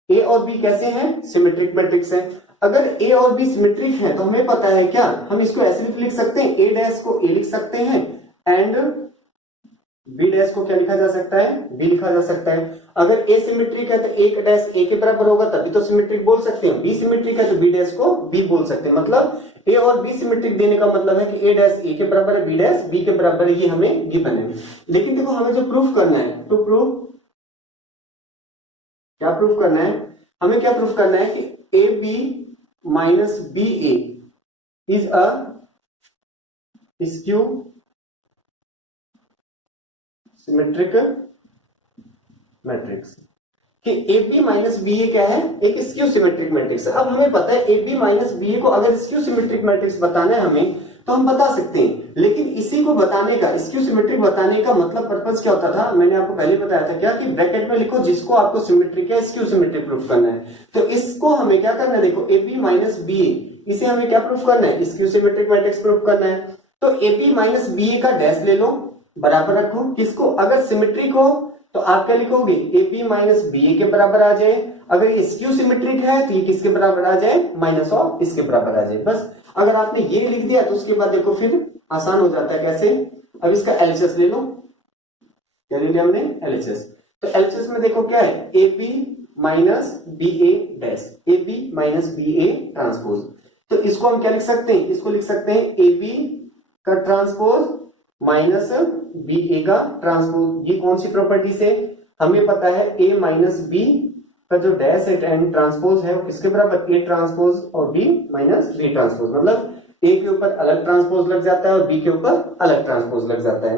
A और बी कैसे हैं, सिमेट्रिक मैट्रिक्स है। अगर ए और बी सिमेट्रिक है तो हमें पता है क्या, हम इसको ऐसे भी लिख सकते हैं, ए डैश को ए लिख सकते हैं एंड बी डैश को क्या लिखा जा सकता है, बी लिखा जा सकता है। अगर ए सिमेट्रिक है तो एक डैश ए के बराबर होगा तभी तो सिमेट्रिक बोल सकते हैं, बी सिमेट्रिक है तो बी डैश को बी बोल सकते हैं। मतलब ए और बी सिमेट्रिक देने का मतलब है कि ए डैश ए के बराबर है, बी डैश बी के बराबर है, ये हमें गिवन है। लेकिन देखो हमें जो प्रूफ करना है, तो प्रूफ क्या प्रूफ करना है, हमें क्या प्रूफ करना है कि A B minus B A is a skew symmetric matrix. कि A B minus B A क्या है, एक स्क्यू सिमेट्रिक मैट्रिक्स है। अब हमें पता है ए बी माइनस बी ए को अगर स्क्यू सिमेट्रिक मैट्रिक्स बताना है हमें तो हम बता सकते हैं, लेकिन इसी को बताने का, स्क्यू सिमेट्रिक बताने का मतलब पर्पस क्या होता था, मैंने आपको पहले बताया था क्या, कि ब्रैकेट में लिखो जिसको आपको सिमेट्रिक या स्क्यू सिमेट्रिक प्रूफ करना है। तो इसको हमें क्या करना है, देखो ए बी माइनस बी ए, इसे हमें क्या प्रूफ करना है, स्क्यू सिमेट्रिक मैट्रिक्स प्रूफ करना है। तो ए बी माइनस बी ए का डैश ले लो, बराबर रखो किसको, अगर सिमेट्रिक हो तो आप क्या लिखोगे, ए बी माइनस बी ए के बराबर आ जाए। अगर ये स्क्यू सिमेट्रिक है तो ये किसके बराबर आ जाए, माइनस ऑफ इसके बराबर आ जाए। बस अगर आपने ये लिख दिया तो उसके बाद देखो फिर आसान हो जाता है। कैसे, अब इसका एलएचएस ले लो, क्या ले लिया हमने, एलएचएस। तो एलएचएस में देखो क्या है, A B minus B A dash, A B minus B A transpose. तो इसको हम क्या लिख सकते हैं, इसको लिख सकते हैं ए बी का ट्रांसपोज माइनस बी ए का ट्रांसपोज। ये कौन सी प्रॉपर्टी से, हमें पता है ए माइनस बी का जो डैश एंड ट्रांसपोज है वो किसके बराबर, ए ट्रांसपोज और बी माइनस बी ट्रांसपोज। मतलब ए के ऊपर अलग ट्रांसपोज लग जाता है और बी के ऊपर अलग ट्रांसपोज लग जाता है।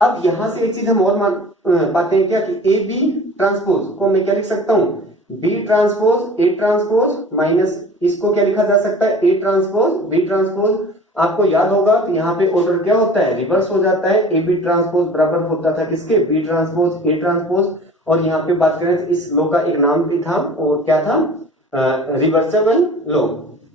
अब यहां से एक चीज हम और पाते हैं क्या, कि ए बी ट्रांसपोज को मैं क्या लिख सकता हूं, B transpose A transpose minus इसको क्या लिखा जा सकता है, ए ट्रांसपोज बी ट्रांसपोज। आपको याद होगा तो यहाँ पे ऑर्डर क्या होता है, रिवर्स हो जाता है। ए बी ट्रांसपोज बराबर होता था किसके, बी ट्रांसपोज ए ट्रांसपोज। और यहाँ पे बात करें तो इस लॉ का एक नाम भी था, और क्या था, रिवर्सिबल लॉ।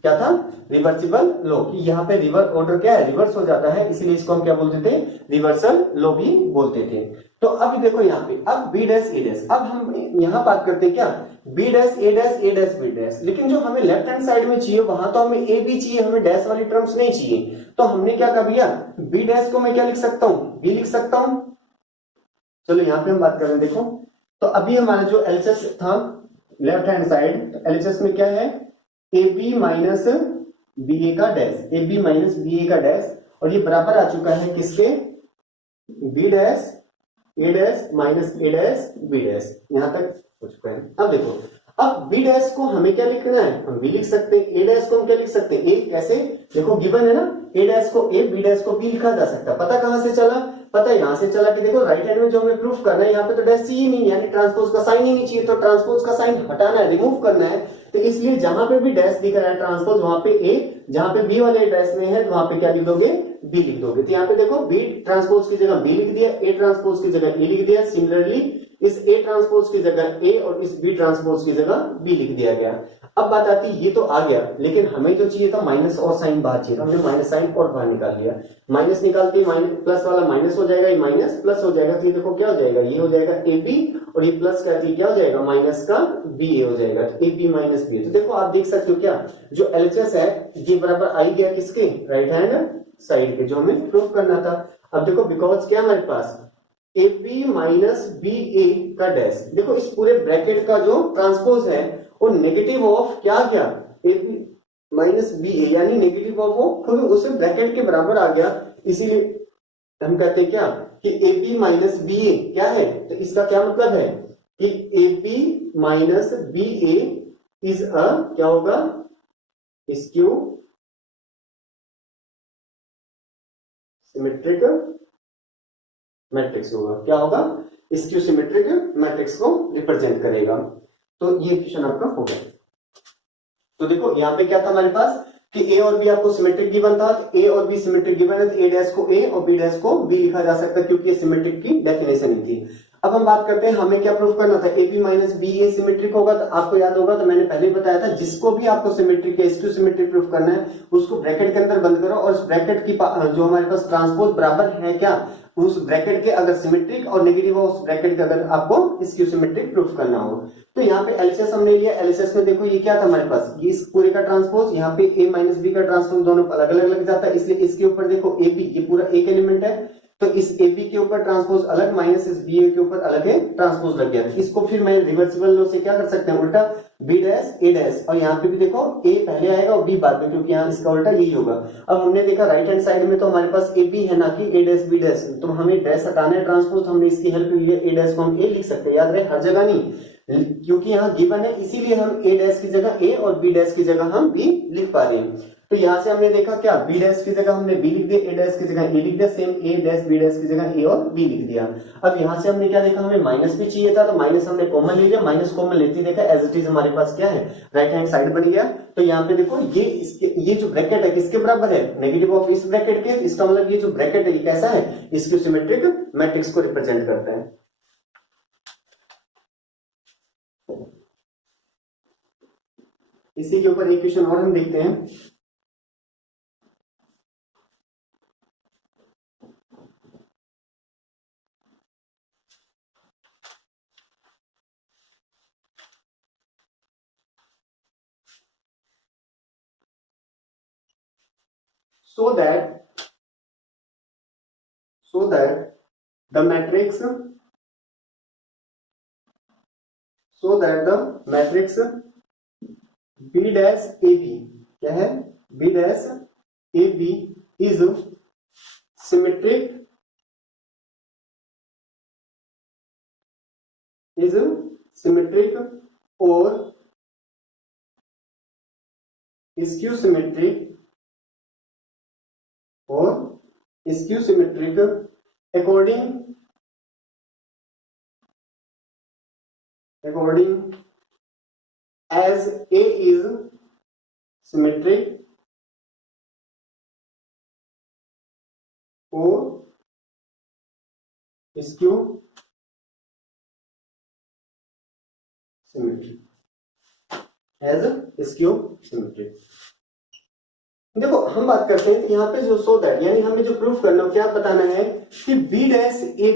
क्या था, रिवर्सिबल लॉ। कि यहाँ पे रिवर ऑर्डर क्या है, रिवर्स हो जाता है, इसीलिए इसको हम क्या बोलते थे, रिवर्सल लॉ भी बोलते थे। तो अब देखो यहाँ पे, अब बी डैश ए डैश, अब हम यहाँ बात करते हैं क्या, B dash A dash A dash B dash. लेकिन जो हमें लेफ्ट हैंड साइड में चाहिए वहां तो हमें ए बी चाहिए, हमें डैश वाली टर्म्स नहीं चाहिए। तो हमने क्या कर दिया, बी डैश को मैं क्या लिख सकता हूँ, बी लिख सकता हूँ। चलो यहाँ पे हम बात करें, देखो तो अभी हमारा जो एलएचएस था लेफ्ट हैंड साइड, तो एलएचएस में क्या है, A B minus B A का dash, A B minus B A का डैश, और ये बराबर आ चुका है किसके, B dash A dash minus A dash B dash. यहां तक हो चुका है। अब देखो, अब बी डैश को हमें क्या लिखना है, हम बी लिख सकते हैं, ए डैश को हम क्या लिख सकते हैं, ए। कैसे, देखो गिवन है ना, ए डैश को ए बी डैश को बी लिखा जा सकता है। पता कहां से चला, पता यहां से चला कि देखो राइट हैंड में जो हमें प्रूफ करना है यहाँ पे तो डैश चाहिए नहीं, यानी ट्रांसपोज का साइन ही नहीं चाहिए। तो ट्रांसपोज का साइन हटाना है, रिमूव करना है। तो इसलिए जहां पे भी डैश दिख रहा है ट्रांसपोज वहां पे ए, जहां पे बी वाले डैश में है वहां पे क्या लिख दोगे, बी लिख दोगे। तो यहाँ पे देखो बी ट्रांसपोज की जगह बी लिख दिया, ए ट्रांसपोज की जगह ए लिख दिया। सिमिलरली इस ए ट्रांसपोज की जगह ए और इस बी ट्रांसपोज की जगह बी लिख दिया गया। अब बात आती है, ये तो आ गया, लेकिन हमें जो चाहिए था माइनस और साइन बाहर चाहिए, हमने माइनस साइन और बाहर निकाल लिया। माइनस निकालते माइनस प्लस वाला माइनस हो जाएगा, ये माइनस प्लस हो जाएगा। तो ये देखो क्या हो जाएगा, ये हो जाएगा ए बी, और ये प्लस का क्या हो जाएगा, माइनस का बी ए हो जाएगा, ए बी माइनस बी। तो देखो आप देख सकते हो क्या, जो एलएचएस है ये बराबर आई गया किसके, राइट हैंड साइड के, जो हमें प्रूफ करना था। अब देखो बिकॉज क्या हमारे पास ए बी माइनस बी ए का डैश, देखो इस पूरे ब्रैकेट का जो ट्रांसपोज है वो नेगेटिव ऑफ क्या क्या ए बी माइनस बी ए, यानी नेगेटिव ऑफ वो खुद उस ब्रैकेट के बराबर आ गया, इसीलिए हम कहते हैं क्या कि A B minus B A क्या है, तो इसका क्या मतलब है कि A B minus B A is a क्या होगा स्क्यू सिमेट्रिक मैट्रिक्स होगा, क्या होगा स्क्यू सिमेट्रिक मैट्रिक्स को रिप्रेजेंट करेगा। तो ये इक्वेशन आपका हो गया। तो देखो यहाँ पे क्या था हमारे पास कि ए और बी आपको सिमेट्रिक गिवन था, ए और बी सिमेट्रिक गिवन है, तो ए डैश को ए और बी डैश को बी लिखा जा सकता है क्योंकि ये सिमेट्रिक की डेफिनेशन ही थी। अब हम बात करते हैं हमें क्या प्रूफ करना था, A B minus B A symmetric होगा, तो आपको याद होगा तो मैंने पहले बताया था जिसको भी आपको सिमेट्रिक या स्क्यू सिमेट्रिक प्रूफ करना है उसको ब्रैकेट के अंदर बंद करो और उस ब्रैकेट की जो हमारे पास ट्रांसपोज बराबर है क्या उस ब्रैकेट के अगर सिमेट्रिक और नेगेटिव उस ब्रैकेट के अगर आपको स्क्यू सिमेट्रिक प्रूफ करना हो। तो यहाँ पे एलएचएस हमने लिया, एलएचएस में देखो ये क्या था हमारे पास, ये इस पूरे का ट्रांसपोज, यहाँ पे ए माइनस बी का ट्रांसपोज दोनों अलग अलग लग जाता है, इसलिए इसके ऊपर देखो ए बी ये पूरा एक एलिमेंट है, तो इस ए बी के ऊपर ट्रांसपोज अलग माइनस इस बी ए के ऊपर अलग है ट्रांसपोज लग गया। इसको फिर मैं रिवर्सिबल लॉ से क्या कर सकते हैं उल्टा बी डैश ए डैश, और यहाँ पे भी देखो ए पहले आएगा और बी बाद में, क्योंकि यहाँ इसका उल्टा यही होगा। अब हमने देखा राइट हैंड साइड में तो हमारे पास ए बी है ना कि ए डैश बी डैश, तो हमें डैश हटाना है ट्रांसपोज, तो हमने इसकी हेल्प ली है, ए डैश को हम ए लिख सकते हैं, याद रहे हर जगह नहीं क्योंकि यहाँ गिवन है इसीलिए हम ए डैश की जगह ए और बी डैश की जगह हम बी लिख पा रहे हैं। तो यहां से हमने देखा क्या बी डैश की जगह हमने बी लिख दिया, ए डैश की जगह ए लिख दिया, सेम ए डैश बी डैश की जगह ए और बी लिख दिया। अब यहां से हमने क्या देखा हमें माइनस भी चाहिए था, तो माइनस हमने कॉमन ले लिया, माइनस कॉमन लेते देखा एज इट इज हमारे पास क्या है राइट हैंड साइड बन गया। तो यहाँ पे देखो ये जो ब्रैकेट है किसके बराबर है नेगेटिव ऑफ इस ब्रैकेट के, इसका मतलब ये जो ब्रैकेट है ये कैसा है स्क्यू सिमेट्रिक मैट्रिक्स को रिप्रेजेंट करता है। इसी के ऊपर एक क्वेश्चन और हम देखते हैं। so that the matrix b dash ab क्या है b dash ab is symmetric or skew symmetric according as A is symmetric or skew symmetric as skew symmetric। देखो हम बात करते हैं तो यहाँ पे जो सो दैट यानी हमें जो प्रूफ करना है क्या बताना है कि बी डैश ए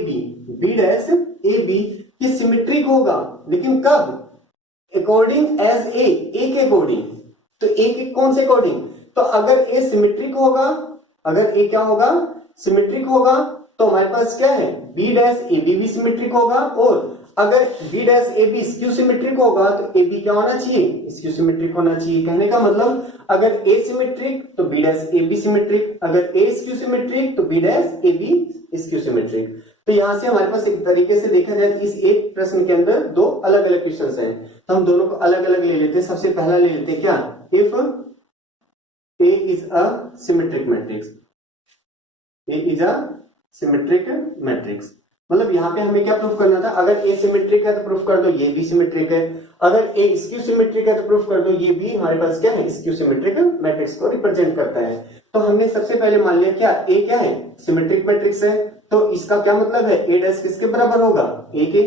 बी ये सिमेट्रिक होगा, लेकिन कब अकॉर्डिंग एज ए के अकॉर्डिंग, तो ए के कौन से अकॉर्डिंग, तो अगर ए सिमेट्रिक होगा, अगर ए क्या होगा सिमेट्रिक होगा तो हमारे पास क्या है बी डैश ए बी भी सिमेट्रिक होगा, और अगर B dash A B skew symmetric होगा तो ए बी क्या होना चाहिए स्क्यू सिमेट्रिक होना चाहिए। कहने का मतलब अगर ए सिमेट्रिक तो B dash A B symmetric, अगर ए स्क्यू सिमेट्रिक तो B dash A B skew symmetric. तो यहां से हमारे पास एक तरीके से देखा जाए इस एक प्रश्न के अंदर दो अलग अलग क्वेश्चंस हैं, तो हम दोनों को अलग अलग ले लेते हैं। सबसे पहला ले लेते हैं क्या if A is a symmetric matrix, A is a symmetric matrix, मतलब यहाँ पे हमें क्या प्रूफ करना था अगर ए सिमेट्रिक है तो प्रूफ कर दो ये भी सिमेट्रिक है, अगर ए स्क्यू सिमेट्रिक है तो प्रूफ कर दो ये भी हमारे पास क्या है स्क्यू सिमेट्रिक मैट्रिक्स को रिप्रेजेंट करता है। तो हमने सबसे पहले मान लिया क्या ए क्या है सिमेट्रिक मैट्रिक्स है, तो इसका क्या मतलब है ए डैश किसके बराबर होगा ए के,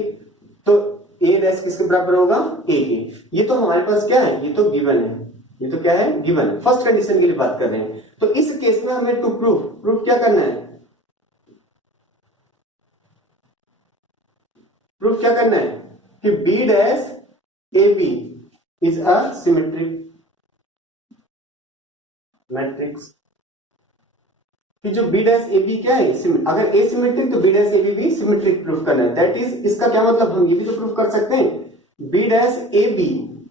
तो ए डैश किसके बराबर होगा ए के। ये तो हमारे पास क्या है ये तो गिवन है, ये तो क्या है गिवन है, फर्स्ट कंडीशन के लिए बात कर रहे हैं। तो इस केस में हमें टू प्रूफ क्या करना है, प्रूफ क्या करना है कि B dash A B is a symmetric matrix, कि जो बी डैश ए बी क्या है, अगर ए सिमेट्रिक तो बी डैश ए बी भी सिमेट्रिक प्रूफ करना है। दैट इज, इसका क्या मतलब, हम ये भी तो प्रूफ कर सकते हैं बी डैश ए बी,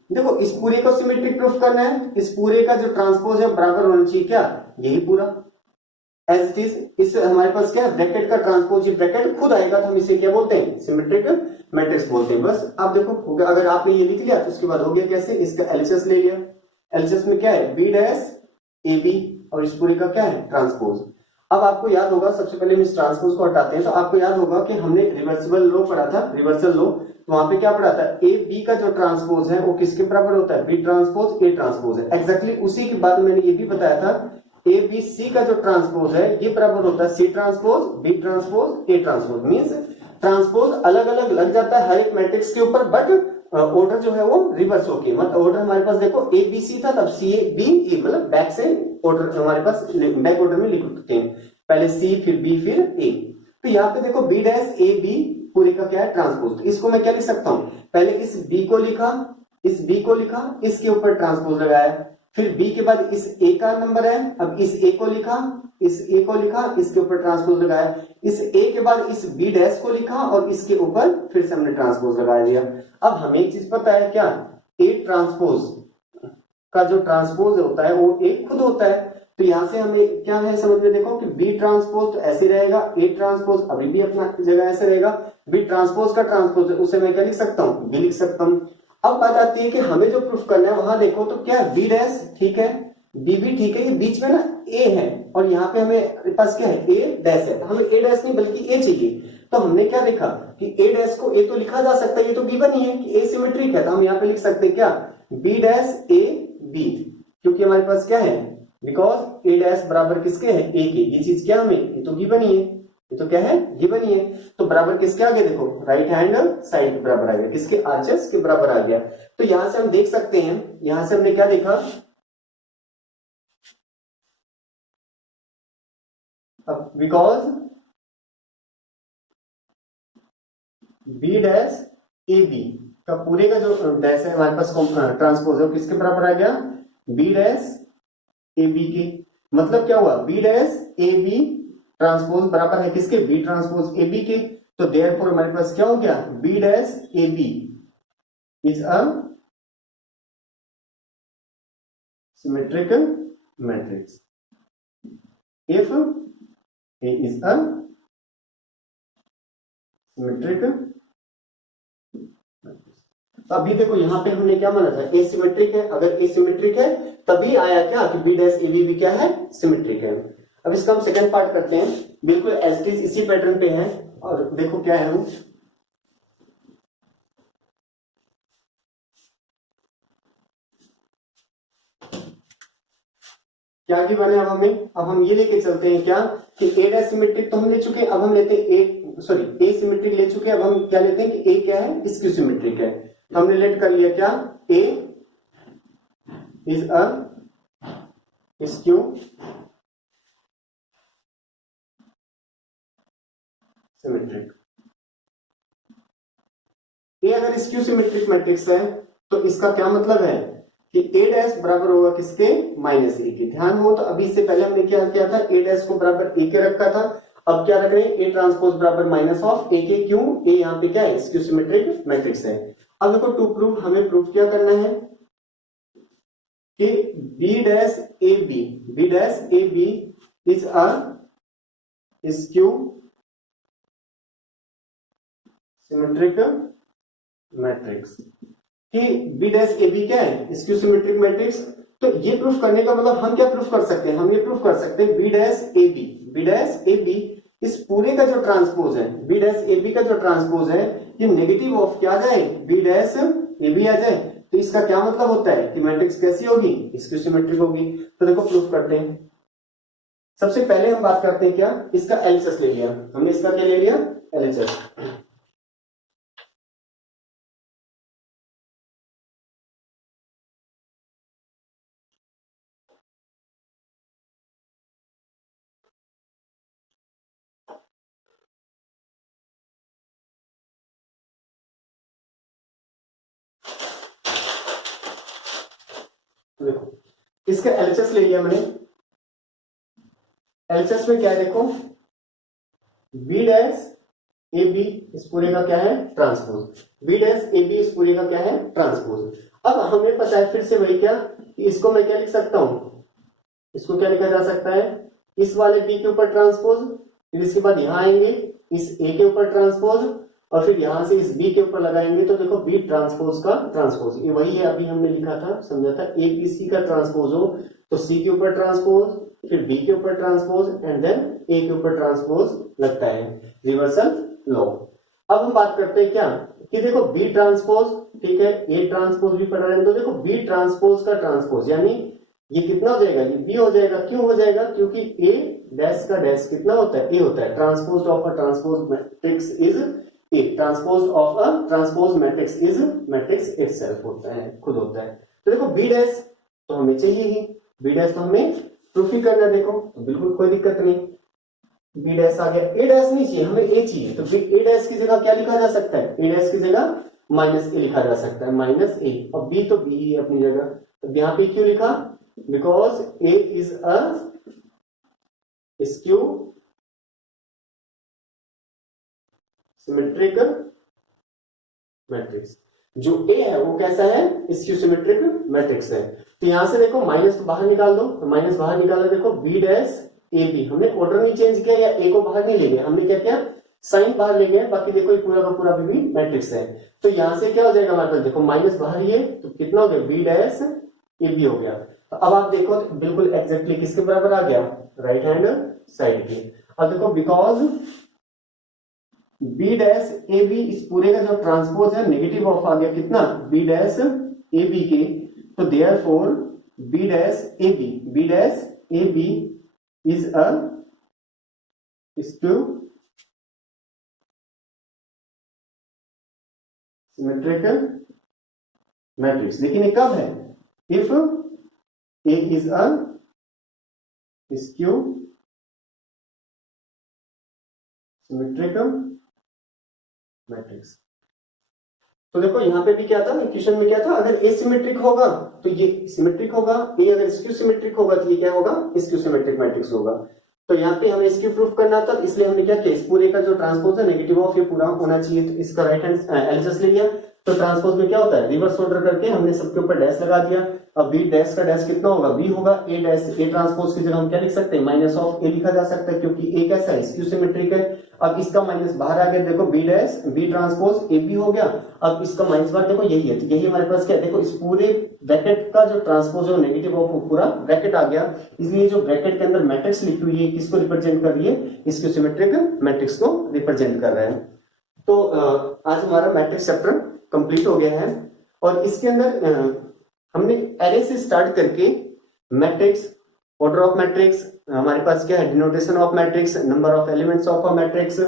देखो इस पूरे को सिमेट्रिक प्रूफ करना है, इस पूरे का जो ट्रांसपोज है बराबर होना चाहिए क्या, यही पूरा एज इट इज। इस हमारे पास क्या है, ब्रैकेट का ट्रांसपोज, ये ब्रैकेट खुद आएगा तो हम इसे क्या बोलते हैं, सिमेट्रिक मैट्रिक्स बोलते हैं। बस आप देखो हो गया, अगर आपने ये लिख लिया तो उसके बाद हो गया कैसे, इसका एलएचएस ले लिया, एलएचएस में क्या है बी डैश ए बी और इस पूरे का क्या है ट्रांसपोज। अब आपको याद होगा, सबसे पहले हम इस ट्रांसपोज को हटाते हैं, तो आपको याद होगा कि हमने रिवर्सिबल लॉ पढ़ा था, रिवर्सल लॉ, तो वहां पे क्या पढ़ा था, ए बी का जो ट्रांसपोज है वो किसके बराबर होता है, बी ट्रांसपोज ए ट्रांसपोज है। एग्जैक्टली उसी के बाद मैंने ये भी बताया था ए बी सी का जो ट्रांसपोज है ये बराबर होता है C transpose B transpose A transpose. Means transpose अलग अलग लग जाता है हर एक मैट्रिक्स के ऊपर, बट ऑर्डर जो है वो रिवर्स होके, मतलब ऑर्डर हमारे पास देखो ए बी सी था, तब सी ए बी ए, मतलब बैक से ऑर्डर हमारे पास बैक ऑर्डर में लिखते हैं, पहले सी फिर बी फिर ए। तो यहाँ पे देखो बी डैश ए बी पूरे का क्या है ट्रांसपोज, तो इसको मैं क्या लिख सकता हूँ, पहले इस बी को लिखा, इस बी को लिखा, इसके ऊपर ट्रांसपोज लगाया, फिर बी के बाद इस ए का नंबर है, अब इस ए को लिखा, इस ए को लिखा, इसके ऊपर ट्रांसपोज लगाया, इस ए के बाद इस बी डैश को लिखा और इसके ऊपर फिर से हमने ट्रांसपोज लगा दिया। अब हमें एक चीज पता है क्या, ए ट्रांसपोज का जो ट्रांसपोज होता है वो ए खुद होता है, तो यहां से हमें क्या है समझ में, देखो कि बी ट्रांसपोज तो ऐसे रहेगा, ए ट्रांसपोज अभी भी अपना जगह ऐसे रहेगा, बी ट्रांसपोज का ट्रांसपोज उसे मैं क्या लिख सकता हूँ, बी लिख सकता हूँ। अब बात आती है कि हमें जो प्रूफ करना है, वहां देखो तो क्या है बी डैश ठीक है, बी भी ठीक है, ये बीच में ना ए है और यहाँ पे हमें पास क्या है ए डैश है, तो हमें ए डैश नहीं बल्कि ए चाहिए। तो हमने क्या देखा कि ए डैश को ए तो लिखा जा सकता है, ये तो बी बनी है कि ए सिमेट्रिक है, तो हम यहाँ पे लिख सकते हैं क्या, बी डैश ए बी, क्योंकि हमारे पास क्या है, बिकॉज ए डैश बराबर किसके है, ए के, ये चीज क्या हमें, ये तो बी बनी है, ये तो क्या है, ये बनी है, तो बराबर किसके आगे, देखो राइट हैंड साइड के बराबर आ गया, किसके, आरएचएस के बराबर आ गया। तो यहां से हम देख सकते हैं, यहां से हमने क्या देखा, अब because B dash A B का पूरे का जो डैश है हमारे पास ट्रांसपोज है, किसके बराबर आ गया, बी डैश ए बी के। मतलब क्या हुआ, B dash A B transpose बराबर है किसके, बी ट्रांसपोज ए बी के। तो देयरफॉर हमारे पास क्या हो गया, B dash A B is a symmetrical matrix if A is a symmetrical. अभी देखो यहां पे हमने क्या माना था, एसिमेट्रिक है, अगर एसिमेट्रिक है तभी आया क्या कि बी डैश ए बी भी क्या है, सिमेट्रिक है। अब इसका हम सेकंड पार्ट करते हैं, बिल्कुल एज इट इज इसी पैटर्न पे है, और देखो क्या है वो, क्या गिवन है। अब हम ये लेके चलते हैं क्या कि ए डैश सिमेट्रिक तो हम ले चुके हैं, अब हम लेते हैं ए सिमेट्रिक ले चुके हैं, अब हम क्या लेते हैं कि ए क्या है, स्क्यू सिमेट्रिक है। हमने लेट कर लिया क्या, ए इज अ स्क्यू सिमेट्रिक। ए अगर स्क्यू सिमेट्रिक मैट्रिक्स है तो इसका क्या मतलब है कि ए डैश बराबर होगा किसके, माइनस ए के। ध्यान हो तो अभी इससे पहले हमने क्या किया था, ए डैश को बराबर ए के रखा था, अब क्या रख रहे हैं, ए ट्रांसपोज बराबर माइनस ऑफ ए के, क्यों, ए यहाँ पे क्या है, स्क्यू सिमेट्रिक मैट्रिक्स है। अब देखो टू प्रूव, हमें प्रूफ क्या करना है कि B dash A B is a skew symmetric matrix, कि बी डैश ए बी क्या है, स्क्यू सिमेट्रिक मैट्रिक्स। तो ये प्रूफ करने का मतलब हम क्या प्रूफ कर सकते हैं, हम ये प्रूफ कर सकते हैं बी डैश ए बी इस पूरे का जो ट्रांसपोज है, बी डैश ए बी का जो ट्रांसपोज है ये नेगेटिव ऑफ क्या आ जाए, बी डैश ए बी आ जाए। तो इसका क्या मतलब होता है कि मैट्रिक्स कैसी होगी, स्क्यू सिमेट्रिक होगी। तो देखो प्रूफ करते हैं, सबसे पहले हम बात करते हैं क्या, इसका एलएचएस ले लिया हमने, इसका क्या ले लिया, एलएचएस। देखो इसका एलएचएस ले लिया मैंने, एलएचएस में क्या है देखो, बी डैश ए बी इस पूरे का क्या है transpose, B dash A B इस पूरे का क्या है ट्रांसपोज। अब हमें पता है फिर से वही क्या, इसको मैं क्या लिख सकता हूं, इसको क्या लिखा जा सकता है, इस वाले बी के ऊपर ट्रांसपोज, फिर इसके बाद यहां आएंगे इस ए के ऊपर ट्रांसपोज, और फिर यहां से इस बी के ऊपर लगाएंगे तो देखो बी ट्रांसपोज का ट्रांसपोज, ये वही है अभी हमने लिखा था, समझा था, ए बी सी का ट्रांसपोज हो तो सी के ऊपर ट्रांसपोज, फिर बी के ऊपर ट्रांसपोज एंड देन ए के ऊपर ट्रांसपोज लगता है, रिवर्सल लॉ। अब हम बात करते हैं क्या कि देखो बी ट्रांसपोज, ठीक है, ए ट्रांसपोज भी पढ़ रहे हैं, तो देखो बी ट्रांसपोज का ट्रांसपोज यानी ये कितना हो जाएगा, ये बी हो जाएगा, क्यों हो जाएगा, क्योंकि ए डैश का डैश कितना होता है, ए होता है, transpose of a transpose matrix is a, transpose of a transpose matrix is matrix itself होता है, खुद होता है। तो देखो बी डैश तो हमें चाहिए ही, बी डैश तो हमें प्रूफ ही करना है, देखो तो बिल्कुल कोई दिक्कत नहीं, बी डैश आ गया, ए डैश नहीं चाहिए हमें, ए चाहिए, तो ए डैश की जगह क्या लिखा जा सकता है, ए डैश की जगह माइनस ए लिखा जा सकता है, माइनस ए, और बी तो बी है अपनी जगह, तो यहाँ पे क्यों लिखा, because A is a skew symmetric matrix, जो ए है वो कैसा है, स्क्यू सिमेट्रिक मैट्रिक्स है। तो यहां से देखो माइनस बाहर निकाल दो, तो माइनस बाहर निकाला, देखो बी डैश ए बी, हमने ऑर्डर नहीं चेंज किया या ए को बाहर नहीं ले गया, हमने क्या किया साइन बाहर ले गए, बाकी देखो ये पूरा का पूरा भी मैट्रिक्स है। तो यहां से क्या हो जाएगा हमारे पास, देखो माइनस बाहर ही है तो कितना हो गया, बी डैश ए बी हो गया। तो अब आप देखो बिल्कुल एग्जैक्टली किसके बराबर आ गया, राइट हैंड साइड के। अब देखो because B dash A B इस पूरे का जो ट्रांसपोज है नेगेटिव ऑफ आ गया कितना, बी डैश ए बी के, तो therefore B dash A B, B dash A B is a skew symmetrical matrix. लेकिन ये कब है, if A is a skew symmetrical matrix. तो देखो यहां पे भी क्या था, इक्वेशन में क्या था, अगर ए सिमेट्रिक होगा तो ये सिमेट्रिक होगा, ए अगर स्क्यू सिमेट्रिक होगा तो ये क्या होगा, स्क्यू सिमेट्रिक मैट्रिक्स होगा। तो यहाँ पे हमें इसकी प्रूफ करना था, इसलिए हमने क्या किया, इस पूरे का जो ट्रांसपोज है नेगेटिव ऑफ ये पूरा होना चाहिए, तो इसका राइट हैंड एलएचएस ले लिया। तो ट्रांसपोज में क्या होता है, रिवर्स ऑर्डर करके हमने सबके ऊपर डैश लगा दिया। अब बी डैश का डैश कितना होगा, बी होगा, ए डैश ए ट्रांसपोज की जगह हम क्या लिख सकते हैं, माइनस ऑफ ए लिखा जा सकता है, क्योंकि ए कैसा है, स्क्यू सिमेट्रिक है। अब इसका माइनस बाहर आ गया, देखो B dash B transpose A B हो गया। अब इसका माइनस बाहर देखो यही है, तो यही हमारे पास क्या है, देखो इस पूरे ब्रैकेट का जो ट्रांसपोज है नेगेटिव ऑफ पूरा ब्रैकेट आ गया, इसलिए जो ब्रैकेट के अंदर मैट्रिक्स लिखी हुई है किसको रिप्रेजेंट कर रही है, स्क्यू सिमेट्रिक मैट्रिक्स को रिप्रेजेंट कर रहा है। तो आज हमारा मैट्रिक्स चैप्टर कंप्लीट हो गया है, और इसके अंदर हमने एरे से स्टार्ट करके मैट्रिक्स, ऑर्डर ऑफ मैट्रिक्स, हमारे पास क्या है, denotation of matrix, number of elements of a matrix,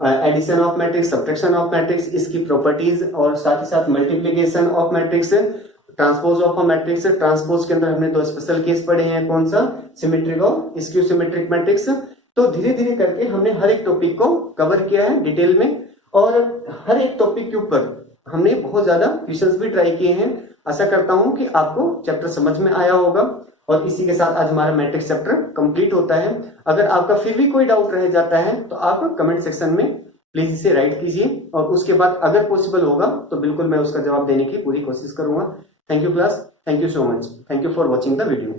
addition of matrix, subtraction of matrix, इसकी प्रॉपर्टीज, और साथ ही साथ multiplication of matrix, transpose of a matrix. Transpose के अंदर हमने दो स्पेशल केस पढ़े हैं, कौन सा, सिमेट्रिक और स्क्यू सिमेट्रिक मैट्रिक्स। तो धीरे धीरे करके हमने हर एक टॉपिक को कवर किया है डिटेल में, और हर एक टॉपिक के ऊपर हमने बहुत ज्यादा क्वेश्चंस भी ट्राई किए हैं। आशा करता हूं कि आपको चैप्टर समझ में आया होगा, और इसी के साथ आज हमारा मैट्रिक्स चैप्टर कंप्लीट होता है। अगर आपका फिर भी कोई डाउट रह जाता है तो आप कमेंट सेक्शन में प्लीज इसे राइट कीजिए, और उसके बाद अगर पॉसिबल होगा तो बिल्कुल मैं उसका जवाब देने की पूरी कोशिश करूंगा। Thank you class, thank you so much, thank you for watching the video.